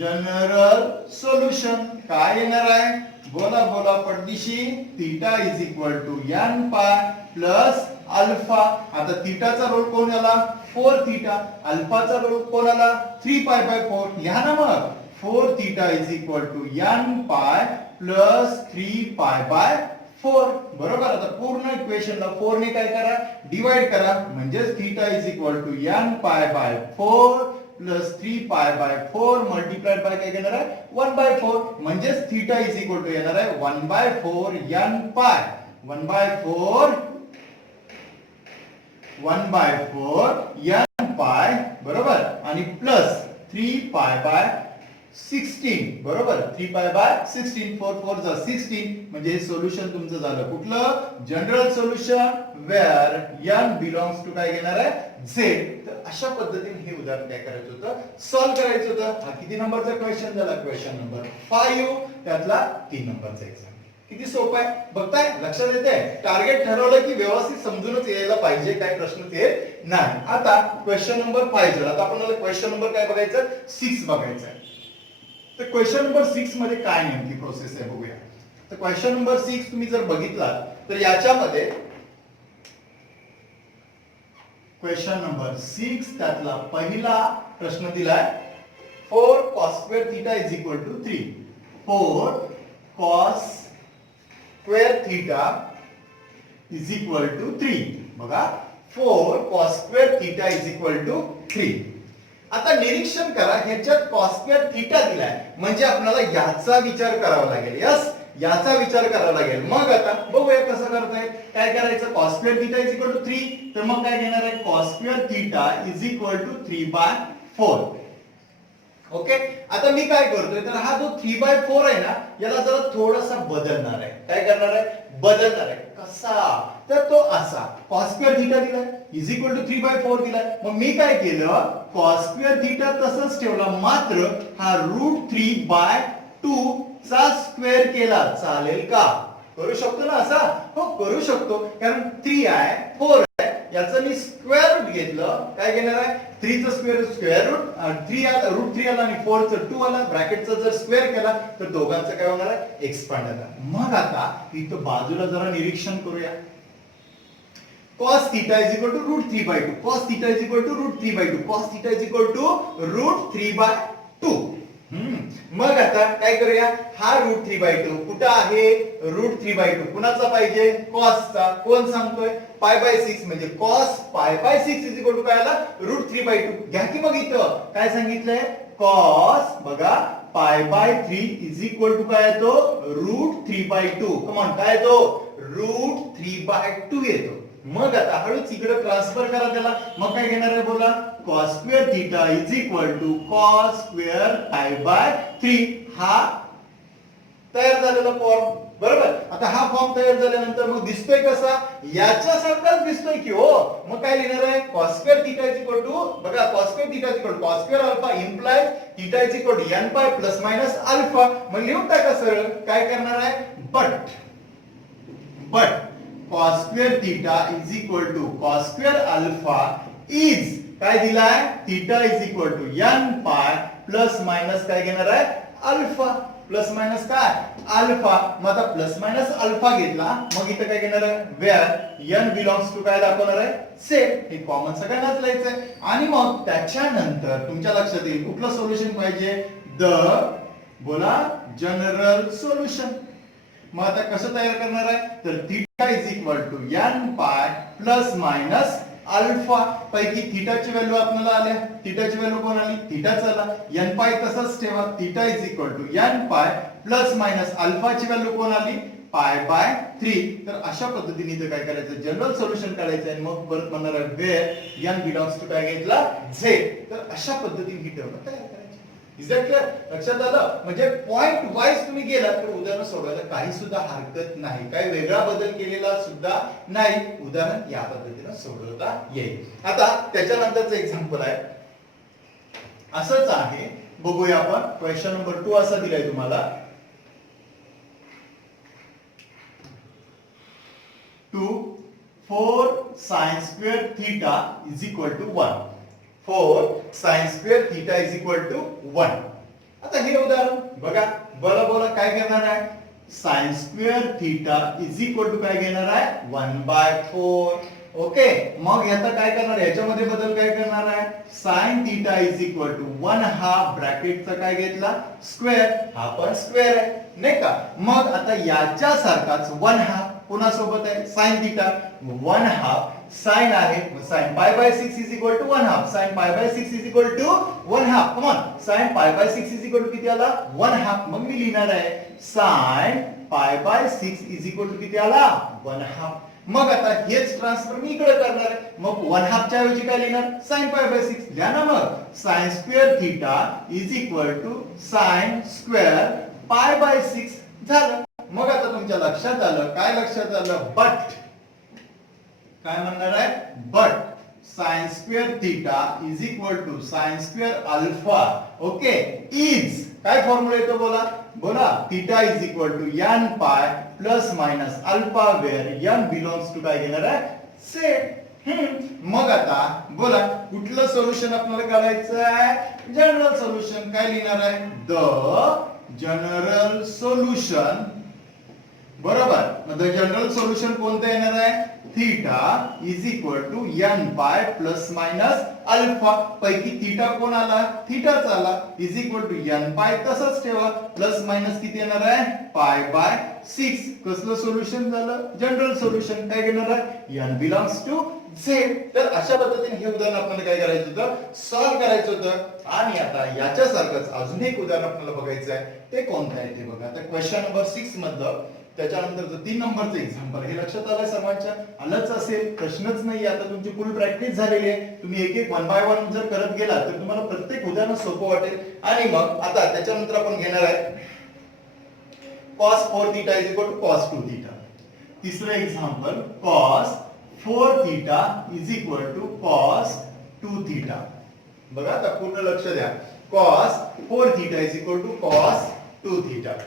general solution काय येणार आहे बोला बोला पटदिशी theta is equal to n pi plus alpha. आता थीटाचा रोल कोण आला 4 थीटा. अल्फाचा रोल कोण आला 3 पाय बाय 4. लिहा ना मग 4 theta is equal to n pi plus 3 pi by 4. बरोबर. आता पूर्ण इक्वेशनला 4 ने काय करा डिवाइड करा. म्हणजेच theta is equal to n pi by 4 plus 3 pi by 4 multiplied by काय घेणार आहे 1 बाय 4. म्हणजेच थीटा इज इक्वल टू येणार आहे 1 बाय 4 n पाय 1 बाय 4 1 by 4 n पाय बरोबर आणि प्लस 3 पाय बाय 16 बरोबर 3 पाय बाय 16 4 4 जा 16 म्हणजे हे सोल्युशन तुमचं झालं कुठलं general solution where n belongs to काय घेणार आहे z. तर अशा पद्धतीने हे उदाहरण काय करायचं होतं सॉल्व करायचं होतं. हा किती नंबरचा क्वेश्चन झाला क्वेश्चन नंबर 5 त्यातला 3 नंबरचा एक्झाम. किती सोपं आहे बघताय लक्षात येते. टार्गेट ठरवलं की व्यवस्थित समजूनच यायला पाहिजे काही प्रश्न येत नाही. आता क्वेश्चन नंबर 5 झाला. आता आपल्याला क्वेश्चन नंबर काय बघायचं 6 बघायचं आहे. तर क्वेश्चन नंबर 6 मध्ये काय नेमकी प्रोसेस आहे बघूया. तर क्वेश्चन नंबर 6 तुम्ही जर बघितला तर याच्यामध्ये क्वेश्चन नंबर 6 त्यातला पहिला प्रश्न दिलाय 4 cos square theta is equal to 3. 4 cos square theta is equal to 3. बघा 4 cos square theta is equal to 3. आता निरीक्षण करा ह्याच्यात cos square theta दिलाय म्हणजे आपल्याला याचा विचार करावा लागेल. यस याचा विचार करावा लागेल. मग आता बघूया कसं करताय. काय करायचं cos square theta is equal to 3 तर मग काय घेणार आहे cos square theta is equal to 3 by 4. Okay. आता मी काय करतोय तर हा जो 3 by 4 आहे ना याला जरा थोडासा बदलणार आहे. काय करणार आहे बदलणार आहे. कसा तर तो असा cos square theta दिलाय is equal to 3 by 4 दिलाय. मग मी काय केलं cos square theta तसंच ठेवला मात्र हा √3 by 2 चा स्क्वेअर केला. चालेल का करू शकतो ना असा. हो करू शकतो कारण 3 आहे 4 आहे याचं मी स्क्वेअर रूट घेतलं. काय घेणार आहे 3 चा स्क्वेअर रूट 3 आला √3 आला आणि 4 चा 2 आला. ब्रॅकेटचा जर स्क्वेअर केला तर दोघांचं काय होणार आहे एक्सपांड होणार. मग आता इथं बाजूला जरा निरीक्षण करूया. cos theta is equal to √3 by 2. cos theta is equal to √3 by 2. cos theta is equal to √3 by 2. मग आता काय करूया हा √3 by 2 कुठं आहे √3 by 2 कुणाचा पाहिजे cos चा. कोण सांगतोय पाय बाय 6 म्हणजे cos pi by 6 is equal to काय आला √3 by 2. घ्या की मग इथं काय सांगितलंय cos बघा पाय बाय 3 इज इक्वल टू काय येतो √3 by 2. कम ऑन काय येतो √3 by 2 येतो. मग आता हळूच इकडे ट्रान्सफर करा त्याला. मग काय घेणार आहे बोला cos square theta is equal to cos square pi by 3. हा तयार झालेला फॉर्म बरोबर. आता हा फॉर्म तयार झाल्यानंतर मग दिसतोय कसा याच्यासारखाच दिसतोय की हो. मग काय लिहिणार आहे cos square theta is equal to बघा cos square theta is equal to cos square alpha implies theta is equal to n pi plus minus alpha. मग लिहून टाका सरळ. काय करणार आहे but cos square theta is equal to cos square alpha is काय दिलाय theta is equal to n pi plus minus काय घेणार आहे अल्फा. प्लस मायनस काय अल्फा. मग आता प्लस मायनस अल्फा घेतला मग इथं काय घेणार आहे वेअर n बिलॉंग्स टू काय दाखवणार आहे सेम. हे कॉमन सगळ्यांनाच लिहायचंय. आणि मग त्याच्यानंतर तुमच्या लक्षात येईल कुठलं सोल्युशन पाहिजे द बोला जनरल सोल्युशन. मग आता कसं तयार करणार आहे तर theta is equal to n pi plus minus alpha. पैकी थीटाची व्हॅल्यू आपल्याला आल्या. थीटाची व्हॅल्यू कोण आली थीटाच आला. n पाय तसंच ठेवा. Theta is equal to n pi plus minus अल्फाची व्हॅल्यू कोण आली पाय बाय 3. तर अशा पद्धतीने इथं काय करायचं जनरल सोल्युशन काढायचं आणि मग परत म्हणणार आहे वेअर n बिलॉंग्स टू काय घेतला z. तर अशा पद्धतीने ही टर्म तयार करायची. Is that clear? लक्षात आलं? म्हणजे पॉइंट वाईज तुम्ही गेलात तर उदाहरण सोडवायला काही सुद्धा हरकत नाही. काही वेगळा बदल केलेला सुद्धा नाही. उदाहरण या पद्धतीने सोडवता येईल. आता त्याच्यानंतरचं एक्झाम्पल आहे असंच आहे. बघूया आपण. क्वेश्चन नंबर 2 असा दिलाय तुम्हाला 2 4 sin square theta is equal to 1. 4 sin square theta is equal to 1. आता हे उदाहरण बघा. बोला बोला काय करणार आहे sin square theta is equal to काय घेणार आहे 1/4. ओके. मग याचा काय करणार याच्यामध्ये बदल काय करणार आहे sin theta is equal to 1/2 ब्रॅकेटचा काय घेतला स्क्वेअर. हा पण स्क्वेअर आहे नाही का. मग आता याच्या सारखाच 1/2 पुन्हा सोबत आहे sin theta 1/2 sin आहे sin pi by 6 is equal to 1/2. sin pi by 6 is equal to 1/2. come on sin pi by 6 is equal to किती आला 1/2. मग मी लिहिणार आहे sin pi by 6 is equal to किती आला 1/2. मग आता हेच ट्रान्सफर मी इकडे करणार आहे. मग 1/2 च्या ऐवजी काय लिहिणार sin pi by 6 लिहा ना. मग sin square theta is equal to sin square pi by 6 झालं. मग आता तुमच्या लक्षात आलं काय लक्षात आलं बट काय म्हणणार आहे but sin square theta is equal to sin square alpha. Okay is काय फॉर्म्युला येतो बोला बोला theta is equal to n pi plus minus alpha where n belongs to काय घेणार आहे सेट. मग आता बोला कुठलं सोल्युशन आपल्याला काढायचं आहे जनरल सोल्युशन. काय लिहिणार आहे द जनरल सोल्युशन. बरोबर. मग जनरल सोल्युशन कोणतं येणार आहे theta is equal to n pi plus minus alpha. पैकी थीटा कोण आला थीटाच आला is equal to n pi तसंच ठेवा प्लस मायनस किती येणार आहे पाय बाय 6. कसलं सोल्युशन झालं जनरल सोल्युशन. काय घेणार आहे n बिलॉंग्स टू z. तर अशा पद्धतीने हे उदाहरण आपल्याला काय करायचं होतं सॉल्व्ह करायचं होतं. आणि आता याच्यासारखंच अजून एक उदाहरण आपल्याला बघायचं आहे. ते कोणतं आहे ते बघा. आता क्वेश्चन नंबर 6 मधलं त्याच्यानंतर 3 नंबरचं एक्झाम्पल. हे लक्षात आलंय सर्वांच्या आलंच असेल प्रश्नच नाही. आता तुमची फुल प्रॅक्टिस झालेली आहे. तुम्ही एक एक 1 बाय 1 जर करत गेला तर तुम्हाला प्रत्येक उदाहरण सोपं वाटेल. आणि मग आता त्याच्यानंतर आपण घेणार आहे cos 4 theta is equal to cos 2 theta. तिसरं example cos 4 theta is equal to cos 2 theta. बघा आता पूर्ण लक्ष द्या. cos 4 theta is equal to cos 2 theta.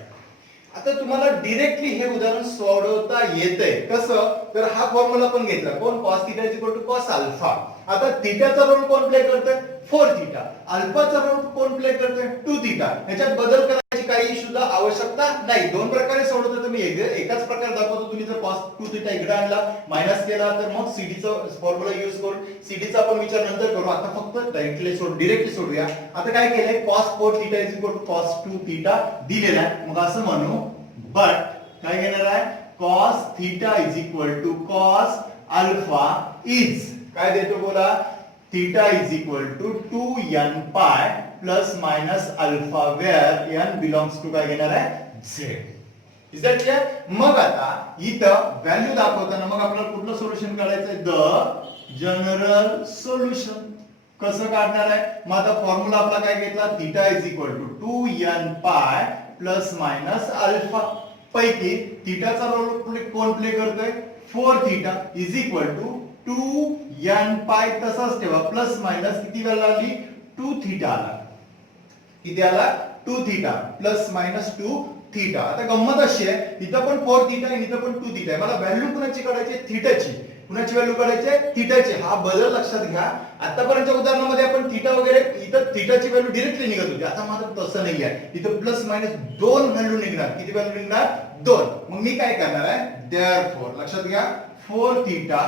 आता तुम्हाला डायरेक्टली हे उदाहरण सोडवता येतंय कसं तर हा फॉर्म्युला पण घेतला कोण cos theta is equal to cos alpha. आता थीटाचा रोल कोण प्ले करतोय 4 थीटा. अल्फाचा रोल कोण प्ले करतोय 2 थीटा. ह्याच्यात बदल करायची काही सुद्धा आवश्यकता नाही. दोन प्रकारे सोडवतो तुम्ही. एकाच प्रकार दाखवतो. तुम्ही जर cos 2 थीटा इकडे आणला मायनस केला तर मग सीडीचा फॉर्म्युला यूज करून सीडीचा आपण विचार नंतर करू. आता फक्त डायरेक्टली सोडूया. आता काय केलंय cos 4 theta is equal to cos 2 theta दिलेला आहे. मग असं म्हणू बट काय घेणार आहे cos theta is equal to cos alpha is काय देतो बोला theta is equal to 2n pi plus minus alpha where n belongs to काय घेणार आहे z. Is that clear? मग आता इथं व्हॅल्यू दाखवताना मग आपल्याला कुठलं सोल्युशन काढायचं आहे द जनरल सोल्युशन. कसं काढणार आहे मग आता फॉर्म्युला आपला काय घेतला theta is equal to 2n pi plus minus alpha. पैकी थीटाचा रोल कोण प्ले करतोय 4 theta is equal to 2n पाय तसाच ठेवा प्लस मायनस किती व्हॅल्यू आली 2 थीटा आला. किती आला 2 थीटा प्लस मायनस 2 थीटा. आता गंमत अशी आहे इथं पण 4 थीटा आहे इथं पण 2 थीटा आहे. मला व्हॅल्यू कुणाची काढायची थीटाची. कुणाची व्हॅल्यू काढायची आहे थीटाची. हा बदल लक्षात घ्या. आतापर्यंतच्या उदाहरणामध्ये आपण थीटा वगैरे इथं थीटाची व्हॅल्यू डायरेक्टली निघत होती. आता मात्र तसं नाही आहे. इथं प्लस मायनस 2 व्हॅल्यू निघणार. किती व्हॅल्यू निघणार 2. मग मी काय करणार आहे देअरफॉर लक्षात घ्या 4 थीटा.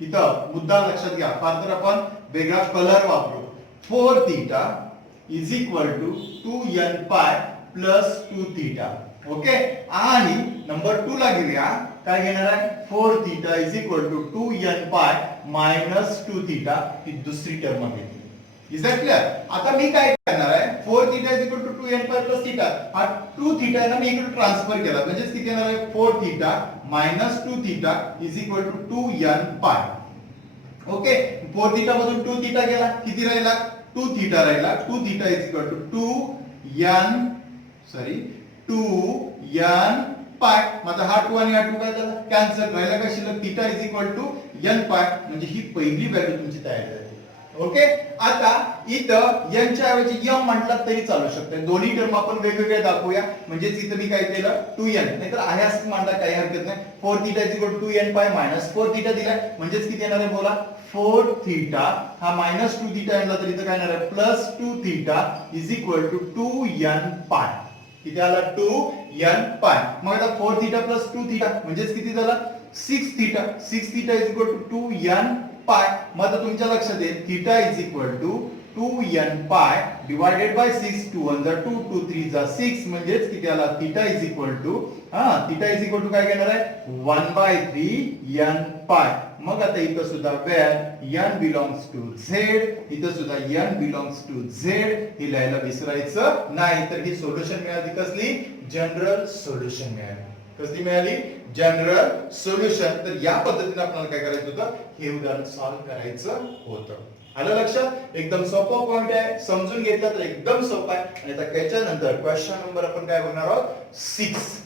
इथं मुद्दा लक्षात घ्या फार तर आपण वेगळा कलर वापरू. 4 theta is equal to 2n pi plus 2 theta. Okay. आणि नंबर 2 ला घेऊया. काय घेणार आहे 4 theta is equal to 2n pi minus 2 theta. ही दुसरी टर्म घेतली. Is that clear. आता मी काय करणार आहे 4 theta is equal to 2n pi plus theta. हा 2 थीटा आहे ना मी इकडे ट्रान्सफर केला म्हणजे किती येणार आहे 4 theta minus 2 theta is equal to 2n pi. Okay. 4 theta मधून 2 थीटा गेला किती राहिला 2 थीटा राहिला. 2 theta is equal to 2n pi. मग हा 2 आणि हा 2 काय झाला कॅन्सल. राहिला काय शिल्लक theta is equal to n pi. म्हणजे ही पहिली व्हॅल्यू तुमची तयार झाली. ओके. आता इथं n च्या ऐवजी m म्हटलं तरी चालू शकते. दोन्ही टर्म आपण वेगवेगळे दाखवूया. म्हणजे इथं मी काय केलं 2n नाहीतर आहे असं मांडला काही हरकत नाही. 4 theta is equal to 2n pi minus 4 theta दिलाय म्हणजे किती येणार आहे बोला 4 थीटा. हा मायनस 2 थीटा आणला तर इथं काय येणार आहे plus 2 theta is equal to 2n pi. किती आला 2n पाय. मग आता 4 थीटा प्लस 2 थीटा म्हणजे किती झाला 6 theta. 6 theta is equal to 2n pi. मग आता तुमच्या लक्षात येईल theta is equal to 2n पाय डिवाइडेड बाय 6. 2 1 जा 2 2 3 जा 6 म्हणजे किती आला theta is equal to theta is equal to काय घेणार आहे 1/3 n पाय. मग आता इथं सुद्धा where n belongs to z. इथं सुद्धा n बिलोंग्स टू z. हे लिहायला विसरायचं नाही. तर ही सोल्युशन मिळाली कसली जनरल सोल्युशन मिळाली. कसली मिळाली जनरल सोल्युशन. तर या पद्धतीने आपल्याला काय करायचं होतं हे उदाहरण सॉल्व्ह करायचं होतं. आलं लक्षात. एकदम सोपा पॉइंट आहे. समजून घेतला तर एकदम सोपा आहे. आणि आता त्याच्यानंतर क्वेश्चन नंबर आपण काय बघणार आहोत 6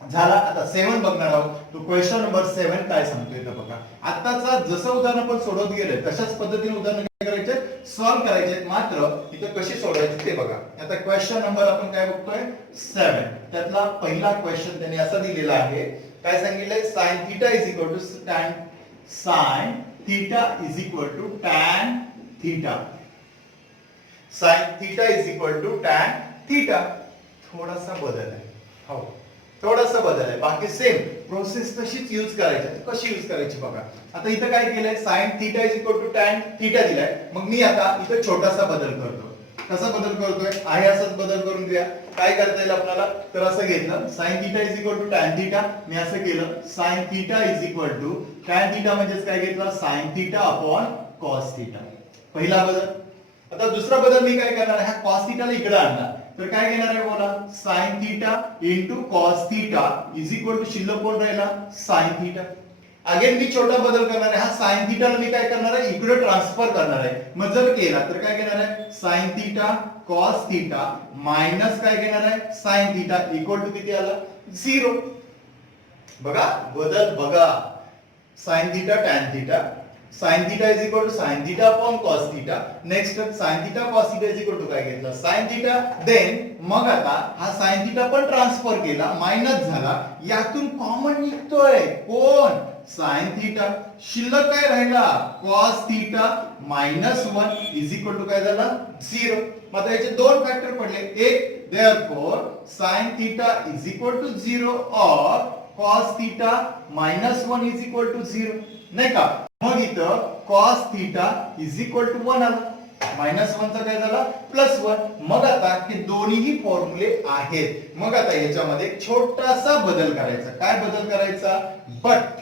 झाला. आता 7 बघणार आहोत. तो क्वेश्चन नंबर 7 काय सांगतोय इथं बघा. आताचा जसं उदाहरण आपण सोडवत गेले तशाच पद्धतीने उदाहरण काय करायचे सॉल्व्ह करायचे. मात्र इथं कशी सोडवायची ते बघा. आता क्वेश्चन नंबर आपण काय बघतोय 7. त्यातला पहिला क्वेश्चन त्यांनी असा दिलेला आहे. काय सांगितलंय sin theta is equal to sin theta is equal to tan theta. sin theta is equal to tan theta. थोडासा बदल आहे. हो थोडासा बदल आहे. बाकी सेम प्रोसेस तशीच यूज करायची. कशी यूज करायची बघा. आता इथं काय केलंय sin theta is equal to tan theta दिलाय. मग मी आता इथं छोटासा बदल करतो. कसा बदल करतोय आहे असाच बदल करून घेऊया. काय करता येईल आपल्याला तर असं घेतलं sin theta is equal to tan theta. मी असं केलं sin theta is equal to tan theta म्हणजेच काय घेतलं sin theta upon cos theta. पहिला बदल. आता दुसरा बदल मी काय करणार आहे हा cos थीटाला इकडे आणणार. तर काय घेणार आहे बोला sin theta into cos theta is equal to शिल्लक कोण राहिला sin थीटा. अगेन मी छोटा बदल करणार आहे. हा sin थीटाला मी काय करणार आहे इकडे ट्रान्सफर करणार आहे. मग जर केला तर काय घेणार आहे sin theta cos theta minus काय घेणार आहे sin थीटा इक्वल टू किती आला 0. बघा बदल बघा sin theta tan theta sin theta is equal to sin theta upon cos theta. Next sin theta cos theta is equal to काय घेतलं sin थीटा. देन मग आता हा sin थीटा पण ट्रान्सफर केला मायनस झाला. यातून कॉमन निघतोय कोण sin थीटा. शिल्लक काय राहिला cos theta minus 1 is equal to काय झाला 0. मग आता याचे दोन फॅक्टर पडले. एक therefore sin theta is equal to 0 और cos theta minus 1 is equal to 0 नाही का. मग इथं cos theta is equal to 1 आला. मायनस 1 चा काय झाला प्लस 1. मग आता हे दोन्हीही फॉर्म्युले आहेत. मग आता याच्यामध्ये छोटासा बदल करायचा. काय बदल करायचा बट.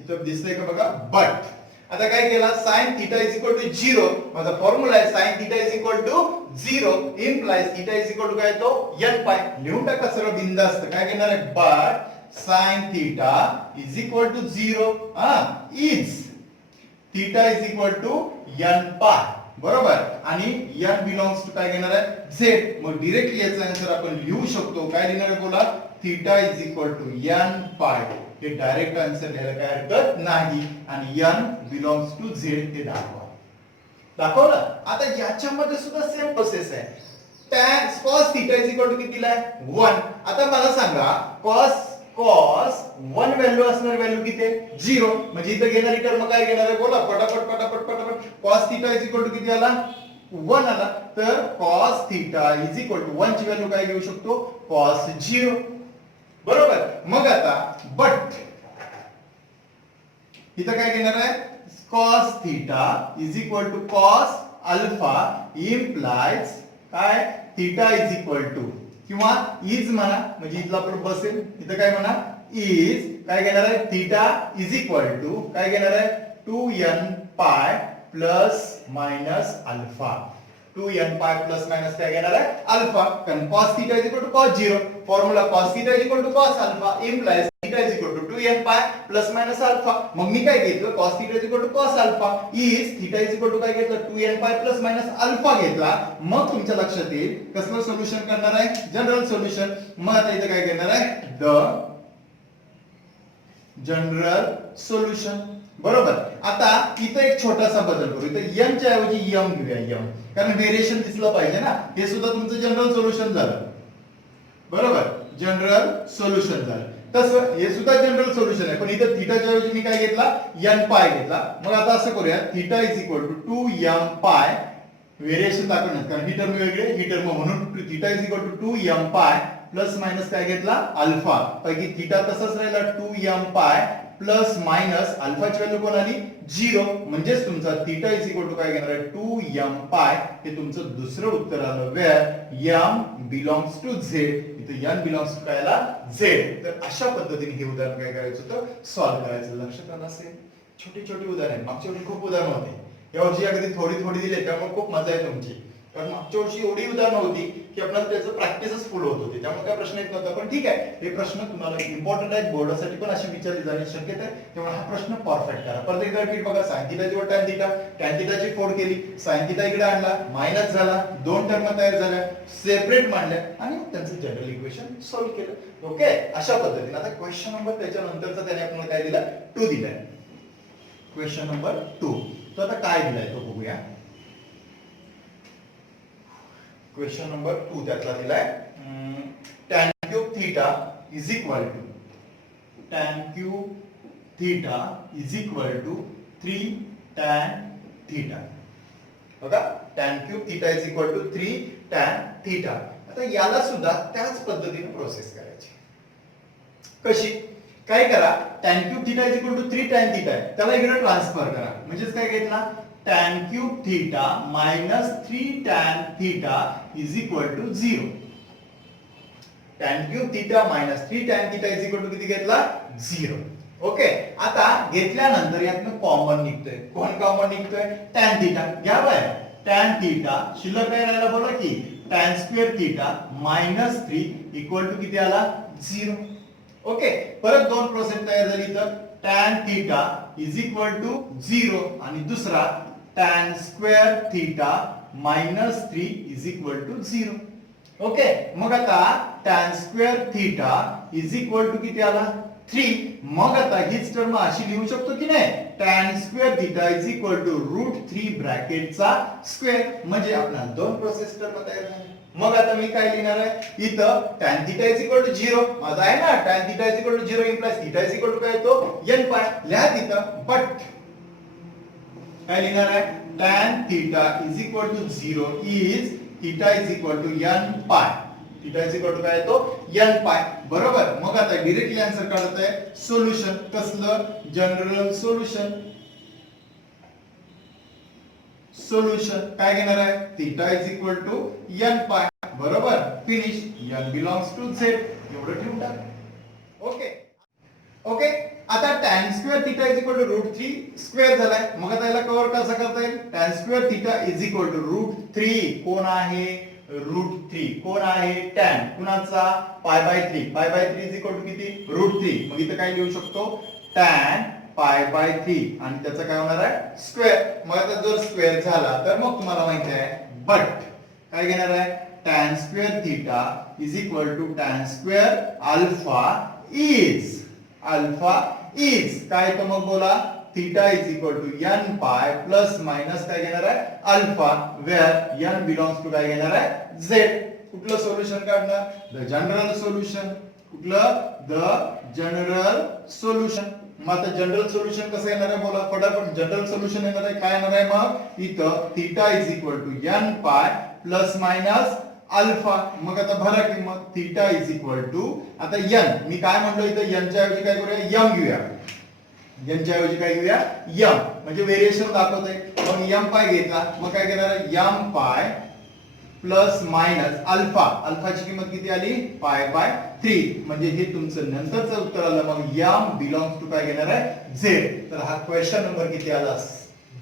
इथं दिसतंय का बघा बट. आता काय केला sin theta is equal to 0. माझा फॉर्म्युला आहे sin theta is equal to 0 implies theta is equal to काय तो n पाय. लिहून टाका सरळ बिंदास्त. काय घेणार आहे but sin theta is equal to 0 is theta is equal to n pi. बरोबर. आणि n बिलोंग्स टू काय घेणार आहे z. मग डायरेक्टली याचा आन्सर आपण लिहू शकतो. काय लिहिणार आहे बोला theta is equal to n pi. हे डायरेक्ट आन्सर लिहायला काय हरकत नाही. आणि n बिलोंग्स टू z हे दाखवलं. आता याच्यामध्ये सुद्धा सेम प्रोसेस आहे. tan cos theta is equal to कितीला आहे 1. आता मला सांगा cos कॉस 1 व्हॅल्यू असणार, व्हॅल्यू किती आहे 0. म्हणजे इथं घेणारी टर्म काय घेणार आहे बोला पटापट पटापट पटापट. Cos theta is equal to किती आला 1 आला. तर cos theta is equal to 1 ची व्हॅल्यू काय घेऊ शकतो कॉस 0. बरोबर. मग आता बट इथं काय घेणार आहे cos theta is equal to cos alpha implies काय theta is equal to किंवा is म्हणा म्हणजे इथला आपण बसेल इथं काय म्हणा is काय घेणार आहे theta is equal to काय घेणार आहे 2n pi plus minus alpha. 2n pi plus minus काय घेणार आहे अल्फा. कारण cos theta is equal to cos 0. Formula cos theta is equal to cos alpha implies theta is equal to 2n pi plus minus alpha. मग मी काय घेतलं cos theta is equal to cos alpha is theta is equal to काय घेतलं 2n pi plus minus alpha घेतला. मग तुमच्या लक्षात येईल कसलं सोल्युशन करणार आहे जनरल सोल्युशन. मग आता इथे काय घेणार आहे द जनरल सोल्युशन. बरोबर. आता इथं एक छोटासा बदल करू. इथं n च्या ऐवजी m घेऊया m. कारण व्हेरिएशन दिसलं पाहिजे ना. हे सुद्धा तुमचं जनरल सोल्युशन झालं. बरोबर. जनरल सोल्युशन झालं. तसं हे सुद्धा जनरल सोल्युशन आहे पण इथं थीटाच्या ऐवजी मी काय घेतला n पाय घेतला. मग आता असं करूया theta is equal to 2m पाय. व्हेरिएशन दाखवण्यात कारण ही टर्म वेगळी ही टर्म म्हणून theta is equal to 2m pi plus minus काय घेतला अल्फा. पैकी थीटा तसंच राहिला 2m पाय प्लस मायनस अल्फाची व्हॅल्यू कोण आली 0. म्हणजेच तुमचा थीटा इज इक्वल टू काय घेणार आहे 2m पाय. हे तुमचं दुसरं उत्तर आलं where m belongs to z. इथे n बिलॉंग्स टू काय आला z. तर अशा पद्धतीने हे उदाहरण काय करायचं होतं सॉल्व्ह करायचं. लक्षात आलं असेल. छोटी छोटी उदाहरण मागच्या वेळी खूप उदाहरण होते यावर्षी अगदी थोडी थोडी दिली त्यामुळे खूप मजा आहे तुमची. कारण मागच्या वर्षी एवढी उदाहरणं होती की आपल्याला त्याचं प्रॅक्टिसच फुल होत होते त्यामुळे काय प्रश्न येत नव्हता. पण ठीक आहे हे प्रश्न तुम्हाला इम्पॉर्टंट आहेत बोर्डासाठी पण असे विचारले जाण्याची शक्यता आहे. त्यामुळे हा प्रश्न परफेक्ट करा. परत एकदा रिपीट बघा sin थीटा ची tan थीटाची फोड केली sin थीटा इकडे आणला मायनस झाला दोन टर्म तयार झाल्या सेपरेट मांडल्या आणि त्यांचं जनरल इक्वेशन सॉल्व्ह केलं. ओके अशा पद्धतीने. आता क्वेश्चन नंबर त्याच्यानंतरचा त्याने आपल्याला काय दिला 2 दिलाय. क्वेश्चन नंबर 2 तो आता काय दिलाय तो बघूया. क्वेश्चन नंबर 2 त्यातला दिलाय tan cube theta is equal to tan cube theta is equal to 3 tan theta. बघा tan cube theta is equal to 3 tan theta. आता याला सुद्धा त्याच पद्धतीने प्रोसेस करायची. कशी काय करा tan cube theta is equal to 3 tan theta आहे त्याला इकडे ट्रान्सफर करा. म्हणजेच काय घेतला tan cube theta minus 3 tan theta is equal to 0. tan cube theta minus 3 tan theta is equal to किती घेतला 0. ओके. आता घेतल्यानंतर यातनं कॉमन निघतोय. कोण कॉमन निघतोय tan थीटा. घ्या बाय tan थीटा शिल्लक काय राहिला बोला की tan square theta minus 3 equal to किती आला 0. ओके. परत दोन प्रोसेस तयार झाली तर tan theta is equal to 0 आणि दुसरा tan square theta minus 3 is equal to 0. Okay. मग आता tan square theta is equal to किती आला 3. मग आता हीच टर्म अशी लिहू शकतो की नाही tan square theta is equal to √3 ब्रॅकेटचा स्क्वेअर. म्हणजे आपल्याला दोन प्रोसेस टर्म तयार झाल्या. मग आता मी काय लिहिणार आहे इथं tan theta is equal to 0 माझा आहे ना tan theta is equal to 0 implies theta is equal to काय तो n पाय. लिहा तिथं बट काय लिहिणार आहे tan theta is equal to 0 is theta is equal to n pi. Theta is equal to काय तो n पाय. बरोबर. मग आता डायरेक्टली आन्सर काढत आहे सोल्युशन. कसलं जनरल सोल्युशन. सोल्युशन काय घेणार आहे theta is equal to n pi. बरोबर. Finish. n belongs to z एवढं ठेवून टाक. ओके. ओके. आता tan square theta is equal to √3 square झालाय. मग आता याला कव्हर कसं करता येईल tan square theta is equal to √3 कोण आहे √3 कोण आहे tan कुणाचा π/3 π/3 इज इक्वल टू किती √3. मग इथं काय लिहू शकतो tan π/3 आणि त्याचं काय होणार आहे स्क्वेअर. मग आता जर स्क्वेअर झाला तर मग तुम्हाला माहिती आहे बट काय घेणार आहे tan square theta is equal to tan square alpha is काय तर मग बोला theta is equal to n pi plus minus काय घेणार आहे alpha where n belongs to काय घेणार आहे z. कुठलं सोल्युशन काढणार द जनरल सोल्युशन. कुठलं द जनरल सोल्युशन. मग आता जनरल सोल्युशन कसं येणार आहे बोला फटाफट. जनरल सोल्युशन येणार आहे काय येणार आहे मग इथं theta is equal to n pi plus minus alpha. मग आता भरा किंमत थीटा इज इक्वल टू आता n मी काय म्हणलो इथं n च्या ऐवजी काय करूया m घेऊया. n च्या ऐवजी काय घेऊया m म्हणजे व्हेरिएशन दाखवतोय. मग m पाय घेतला मग काय करणार आहे m पाय प्लस मायनस अल्फा. अल्फाची किंमत किती आली पाय बाय 3 म्हणजे हे तुमचं नंतरचं उत्तर आलं. मग m बिलॉंग्स टू काय घेणार आहे z. तर हा क्वेश्चन नंबर किती आला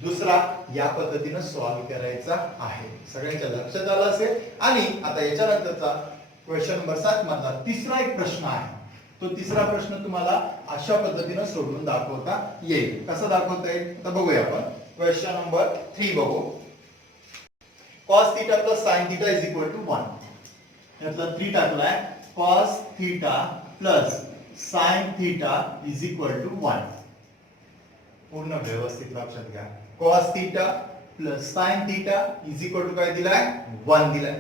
दुसरा. या पद्धतीने सॉल्व्ह करायचा आहे. सगळ्यांच्या लक्षात आलं असेल. आणि आता याच्यानंतरचा क्वेश्चन नंबर 7 मधला तिसरा एक प्रश्न आहे. तो तिसरा प्रश्न तुम्हाला अशा पद्धतीने सोडवून दाखवता येईल. कसं दाखवता येईल आता बघूया आपण. क्वेश्चन नंबर 3 बघू. cos theta plus sin theta is equal to 1. यातला 3 टाकलाय. cos theta plus sin theta is equal to 1. पूर्ण व्यवस्थित लक्षात घ्या. cos theta plus sin theta is equal to काय दिलाय 1 दिलाय.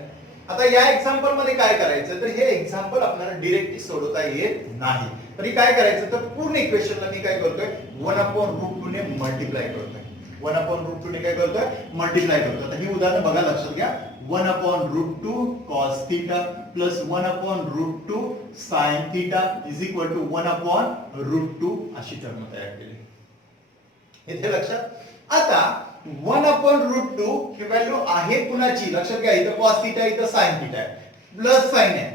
आता या एक्झाम्पल मध्ये काय करायचं तर हे एक्झाम्पल आपल्याला डायरेक्टली सोडवता येत नाही. तरी काय करायचं तर पूर्ण इक्वेशनला मी काय करतोय 1/√2 ने मल्टिप्लाय करतोय. 1/√2 ने काय करतोय मल्टिप्लाय करतोय. आता ही उदाहरण बघा लक्षात घ्या. 1/√2 cos theta plus 1/√2 sin theta is equal to 1/√2 अशी टर्म तयार केली. इथे लक्षात. आता 1/√2 ही व्हॅल्यू आहे कुणाची लक्षात घ्या. इथं cos theta इथं sin theta आहे प्लस sin आहे.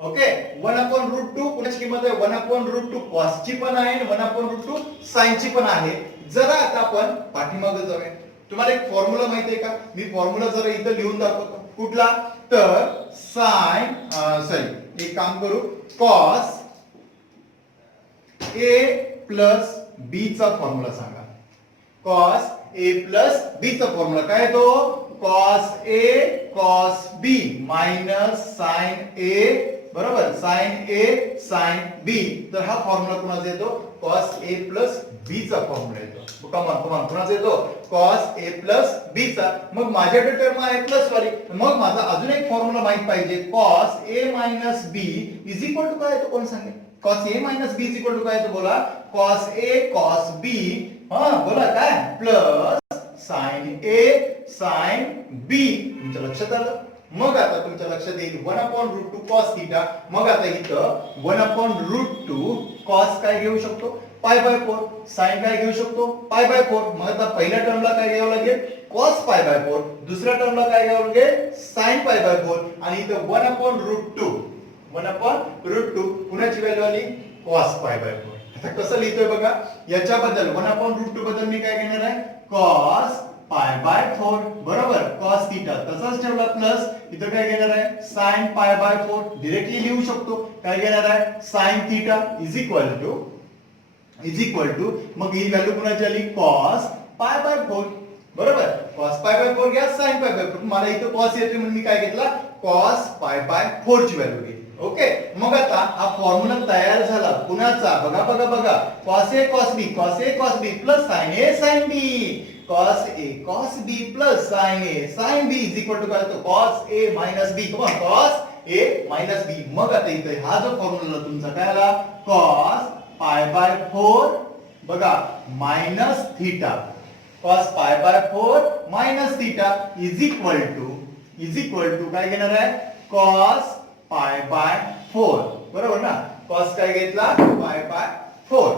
ओके 1/√2 कुणाची किंमत आहे 1/√2 cos ची पण आहे 1/√2 sin ची पण आहे. जरा आता आपण पाठीमागे जाऊया. तुम्हाला एक फॉर्म्युला माहिती आहे का. मी फॉर्म्युला जरा इथं लिहून दाखवतो. कुठला तर sin एक काम करू cos a प्लस b चा फॉर्म्युला सांगा. cos a प्लस b चा फॉर्म्युला काय तो cos a cos b minus sin a बरोबर sin a sin b. तर हा फॉर्म्युला कुणाचा येतो cos a प्लस b चा फॉर्म्युला येतो. कमान कुणाचा येतो cos a प्लस b चा. मग माझ्याकडे टर्म आहे प्लस वाली. मग माझा अजून एक फॉर्म्युला माहित पाहिजे cos a minus b is equal to काय येतो कोण सांगेल. cos a minus b is equal to काय येतो बोला cos a cos b हा बोला काय plus sin a sin b. तुमच्या लक्षात आलं. मग आता तुमच्या लक्षात येईल 1/√2 cos theta. मग आता इथं 1/√2 cos काय घेऊ शकतो पाय बाय 4. sin काय घेऊ शकतो पाय बाय 4. मग आता पहिल्या टर्मला काय घ्यावं लागेल cos पाय बाय 4. दुसऱ्या टर्मला काय घ्यावं लागेल sin पाय बाय 4. आणि इथं 1/√2 कुणाची व्हॅल्यू आली cos पाय बाय 4. आता कसं लिहितोय बघा. याच्याबद्दल 1/√2 बद्दल मी काय घेणार आहे cos पाय बाय 4 बरोबर cos थीटा तसाच ठेवला प्लस इथं काय घेणार आहे sin पाय बाय 4. डायरेक्टली लिहू शकतो. काय घेणार आहे sin theta is equal to मग ही व्हॅल्यू कुणाची आली cos पाय बाय 4 बरोबर. cos पाय बाय 4 घ्या sin पाय बाय 4. मला इथं cos येते म्हणून मी काय घेतला cos पाय बाय 4 ची व्हॅल्यू घेतली. ओके मग आता हा फॉर्म्युला तयार झाला कुणाचा बघा cos a cos b plus sin a sin b. cos a cos b plus sin a sin b is equal to काय होतो cos a minus b. cos a minus b. मग आता इथे हा जो फॉर्म्युला तुमचा काय आला cos पाय बाय 4 बघा minus theta. cos pi by 4 minus theta is equal to काय घेणार आहे cos पाय बाय 4 बरोबर ना. cos काय घेतला पाय बाय 4.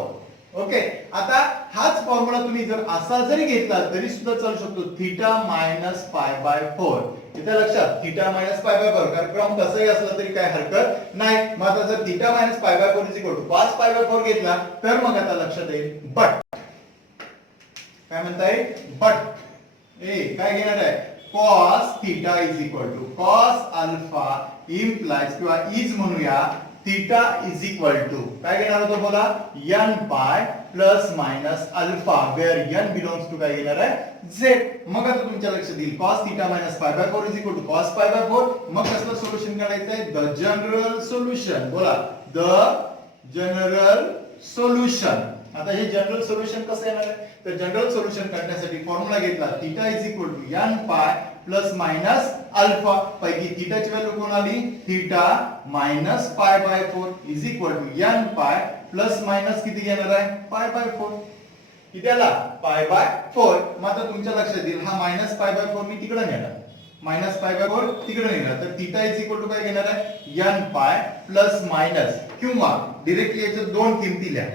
ओके आता हाच फॉर्म्युला तुम्ही जर असा जरी घेतला तरी सुद्धा चालू शकतो थीटा मायनस पाय बाय 4. इथे लक्षात थीटा मायनस पाय बाय 4 कारण क्रम कसंही असला तरी काय हरकत नाही. मग आता जर theta minus pi by 4 is equal to cos pi by 4 घेतला तर मग आता लक्षात येईल बट काय म्हणता येईल बट ए काय घेणार आहे cos theta is equal to cos alpha implies किंवा इज म्हणूया थीटा इज इक्वल टू काय घेणार होतो बोला n pi plus minus alpha where n belongs to काय घेणार आहे z. मग आता तुमच्या लक्षात येईल cos theta minus pi by 4 is equal to cos pi by 4. मग कसलं सोल्युशन काढायचं आहे द जनरल सोल्युशन बोला द जनरल सोल्युशन. आता हे जनरल सोल्युशन कसं येणार आहे तर जनरल सोल्युशन काढण्यासाठी फॉर्म्युला घेतला theta is equal to n pi plus minus alpha पैकी थीटाची व्हॅल्यू कोण आली theta minus pi by 4 is equal to n pi plus minus किती घेणार आहे पाय बाय 4 किती आला पाय बाय 4 मग आता तुमच्या लक्षात येईल हा मायनस पाय बाय 4 मी तिकडे नेणार मायनस पाय बाय 4 तिकडे नेणार तर थीटा इज इक्वल टू काय घेणार आहे n पाय प्लस मायनस किंवा डायरेक्टली याच्या दोन किमती लिहा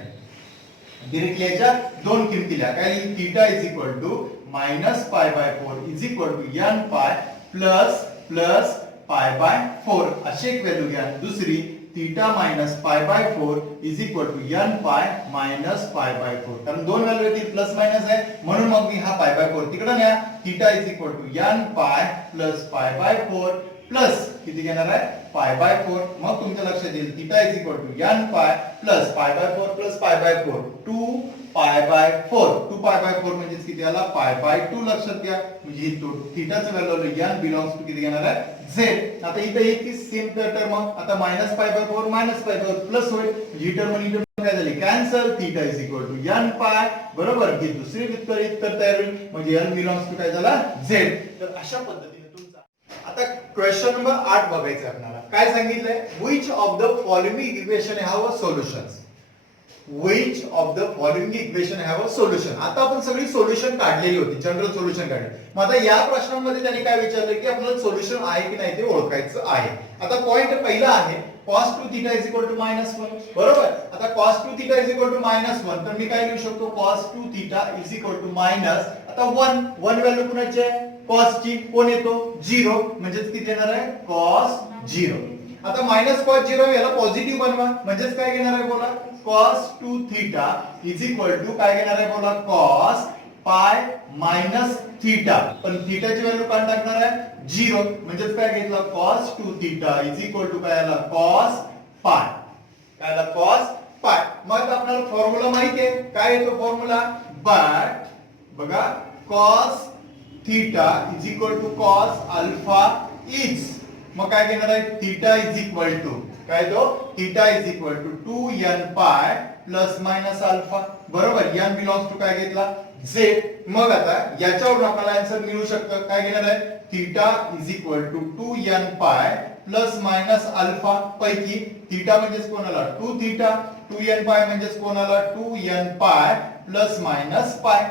डायरेक्टली याच्या दोन किमती लिहा काय theta is equal to minus pi by 4 is equal to n pi plus plus pi by 4 अशी एक व्हॅल्यू घ्या दुसरी theta minus pi by 4 is equal to n pi minus pi by 4 कारण दोन व्हॅल्यू येतील प्लस मायनस आहे म्हणून मग मी हा पाय बाय 4 तिकडे न्या theta is equal to n pi plus pi by 4 plus किती घेणार आहे पाय बाय 4 मग तुमच्या लक्षात येईल theta is equal to n pi plus pi by 4 plus pi by 4 2 पाय बाय 4 2 पाय बाय 4 म्हणजे किती आला पाय बाय 2 लक्षात घ्या म्हणजे थीटाचं व्हॅल्यू n बिलॉंग्स टू किती घेणार आहे z आता इथे एक ती सेम टर्म आता minus pi by 4 minus pi by 4 plus होईल ही टर्म आणि टर्म काय झाली cancel theta is equal to n pi बरोबर ही दुसरी वितरित तयार होईल म्हणजे n बिलॉंग्स टू काय झाला z तर अशा पद्धतीने तुमचा आता क्वेश्चन नंबर 8 बघायचं आपल्याला काय सांगितलंय which of the following equation have a solutions which of the following equation have a solution आता आपण सगळी सोल्युशन काढलेली होती जनरल सोल्युशन काढले मग आता या प्रश्नांमध्ये त्यांनी काय विचारलं की आपल्याला सोल्युशन आहे की नाही ते ओळखायचं आहे आता पॉइंट पहिला आहे cos 2 theta is equal to -1 बरोबर आता cos 2 theta is equal to -1 तर मी काय लिहू शकतो cos 2 theta is equal to minus आता 1 व्हॅल्यू कुणाची आहे cos ची कोण येतो 0 म्हणजे किती येणार आहे cos 0 आता मायनस cos 0 याला पॉझिटिव्ह बनवा म्हणजेच काय घेणार आहे बोला cos 2 theta is equal to काय घेणार आहे बोला cos पाय मायनस थीटा पण थीटाची व्हॅल्यू काय टाकणार आहे 0 म्हणजेच काय घेतला cos 2 theta is equal to काय आला cos पाय काय आला cos पाय मग आपल्याला फॉर्म्युला माहिती आहे काय येतो फॉर्म्युला बट बघा cos theta is equal to cos alpha is मग काय घेणार आहे थीटा इज इक्वल टू काय तो theta is equal to 2n pi plus minus alpha बरोबर n बिलॉंग्स टू काय घेतला z मग आता याच्यावरून आपल्याला आन्सर मिळू शकतं काय घेणार आहे theta is equal to 2n pi plus minus alpha पैकी थीटा म्हणजेच कोणाला 2 थीटा 2n पाय म्हणजेच कोणाला 2n पाय प्लस मायनस पाय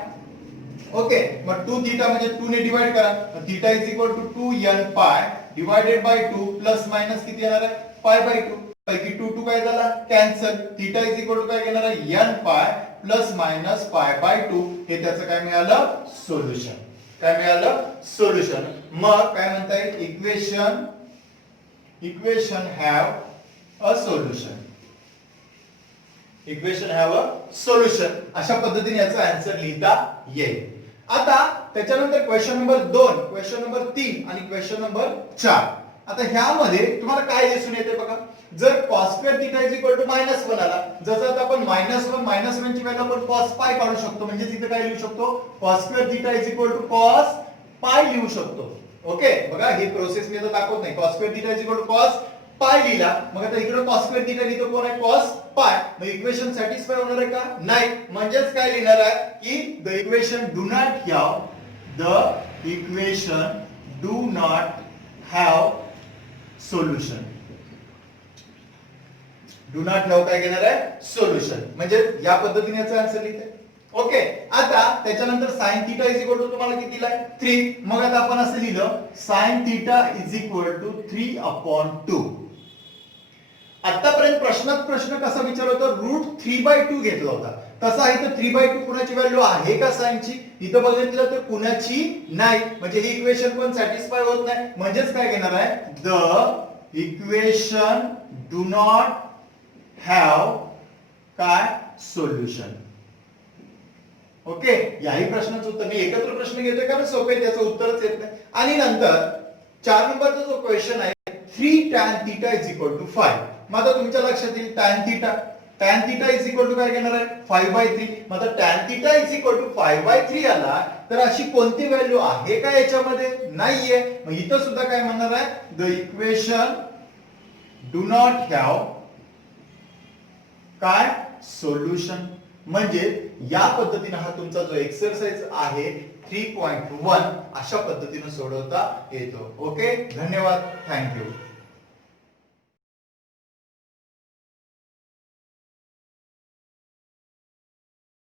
ओके मग 2 थीटा म्हणजे 2 ने डिवाइड करा theta is equal to 2n पाय डिवाइडेड बाय 2 प्लस मायनस किती येणार आहे पाय बाय 2 पैकी 2 काय झाला cancel theta is equal to काय घेणार आहे n pi plus minus pi by 2 हे त्याचं काय मिळालं सोल्युशन काय मिळालं सोल्युशन मग काय म्हणताय equation have a solution equation have a solution अशा पद्धतीने याचा आन्सर लिहिता येईल आता त्याच्यानंतर क्वेश्चन नंबर 2 क्वेश्चन नंबर 3 आणि क्वेश्चन नंबर 4 आता ह्यामध्ये तुम्हाला काय दिसून येते बघा जर cos square theta is equal to -1 आला जसं आता आपण -1 ची व्हॅल्यू आपण cos पाय काढू शकतो म्हणजे तिथे काय लिहू शकतो cos square theta is equal to cos pi लिहू शकतो ओके बघा ही प्रोसेस मी आता दाखवत नाही cos square theta is equal to cos pi लिहिला मग आता इकडे cos स्क्वेअर थीटा लिहितो कोण आहे cos पाय मग इक्वेशन सॅटिस्फाय होणार आहे का नाही म्हणजेच काय लिहिणार आहे की the equation do not have solution do not have काय घेणार आहे सोल्युशन म्हणजे या पद्धतीने याचा आन्सर लिहिते ओके आता त्याच्यानंतर sin theta is equal to तुम्हाला किती दिलाय 3 मग आता आपण असं लिहिलं sin theta is equal to 3/2 आतापर्यंत प्रश्न कसा विचारला होता √3/2 घेतला होता तसा इथं 3/2 कुणाची व्हॅल्यू आहे का sin ची इथं बघितलं तर कुणाची नाही म्हणजे ही इक्वेशन पण सॅटिस्फाय होत नाही म्हणजेच काय घेणार आहे the equation do not have काय सोल्युशन ओके याही प्रश्नाचं उत्तर मी एकत्र प्रश्न घेतोय कारण सोपे त्याचं उत्तरच येत नाही आणि नंतर 4 नंबरचा जो क्वेश्चन आहे 3 tan theta is equal to 5 मग आता तुमच्या लक्षात येईल tan theta is equal to काय घेणार आहे 5/3 मग आता tan theta is equal to 5/3 आला तर अशी कोणती व्हॅल्यू आहे का याच्यामध्ये नाहीये मग इथं सुद्धा काय म्हणणार आहे the equation do not have काय सोल्युशन म्हणजे या पद्धतीने हा तुमचा जो एक्सरसाइज आहे 3.1 अशा पद्धतीने सोडवता येतो. ओके, धन्यवाद, थँक्यू.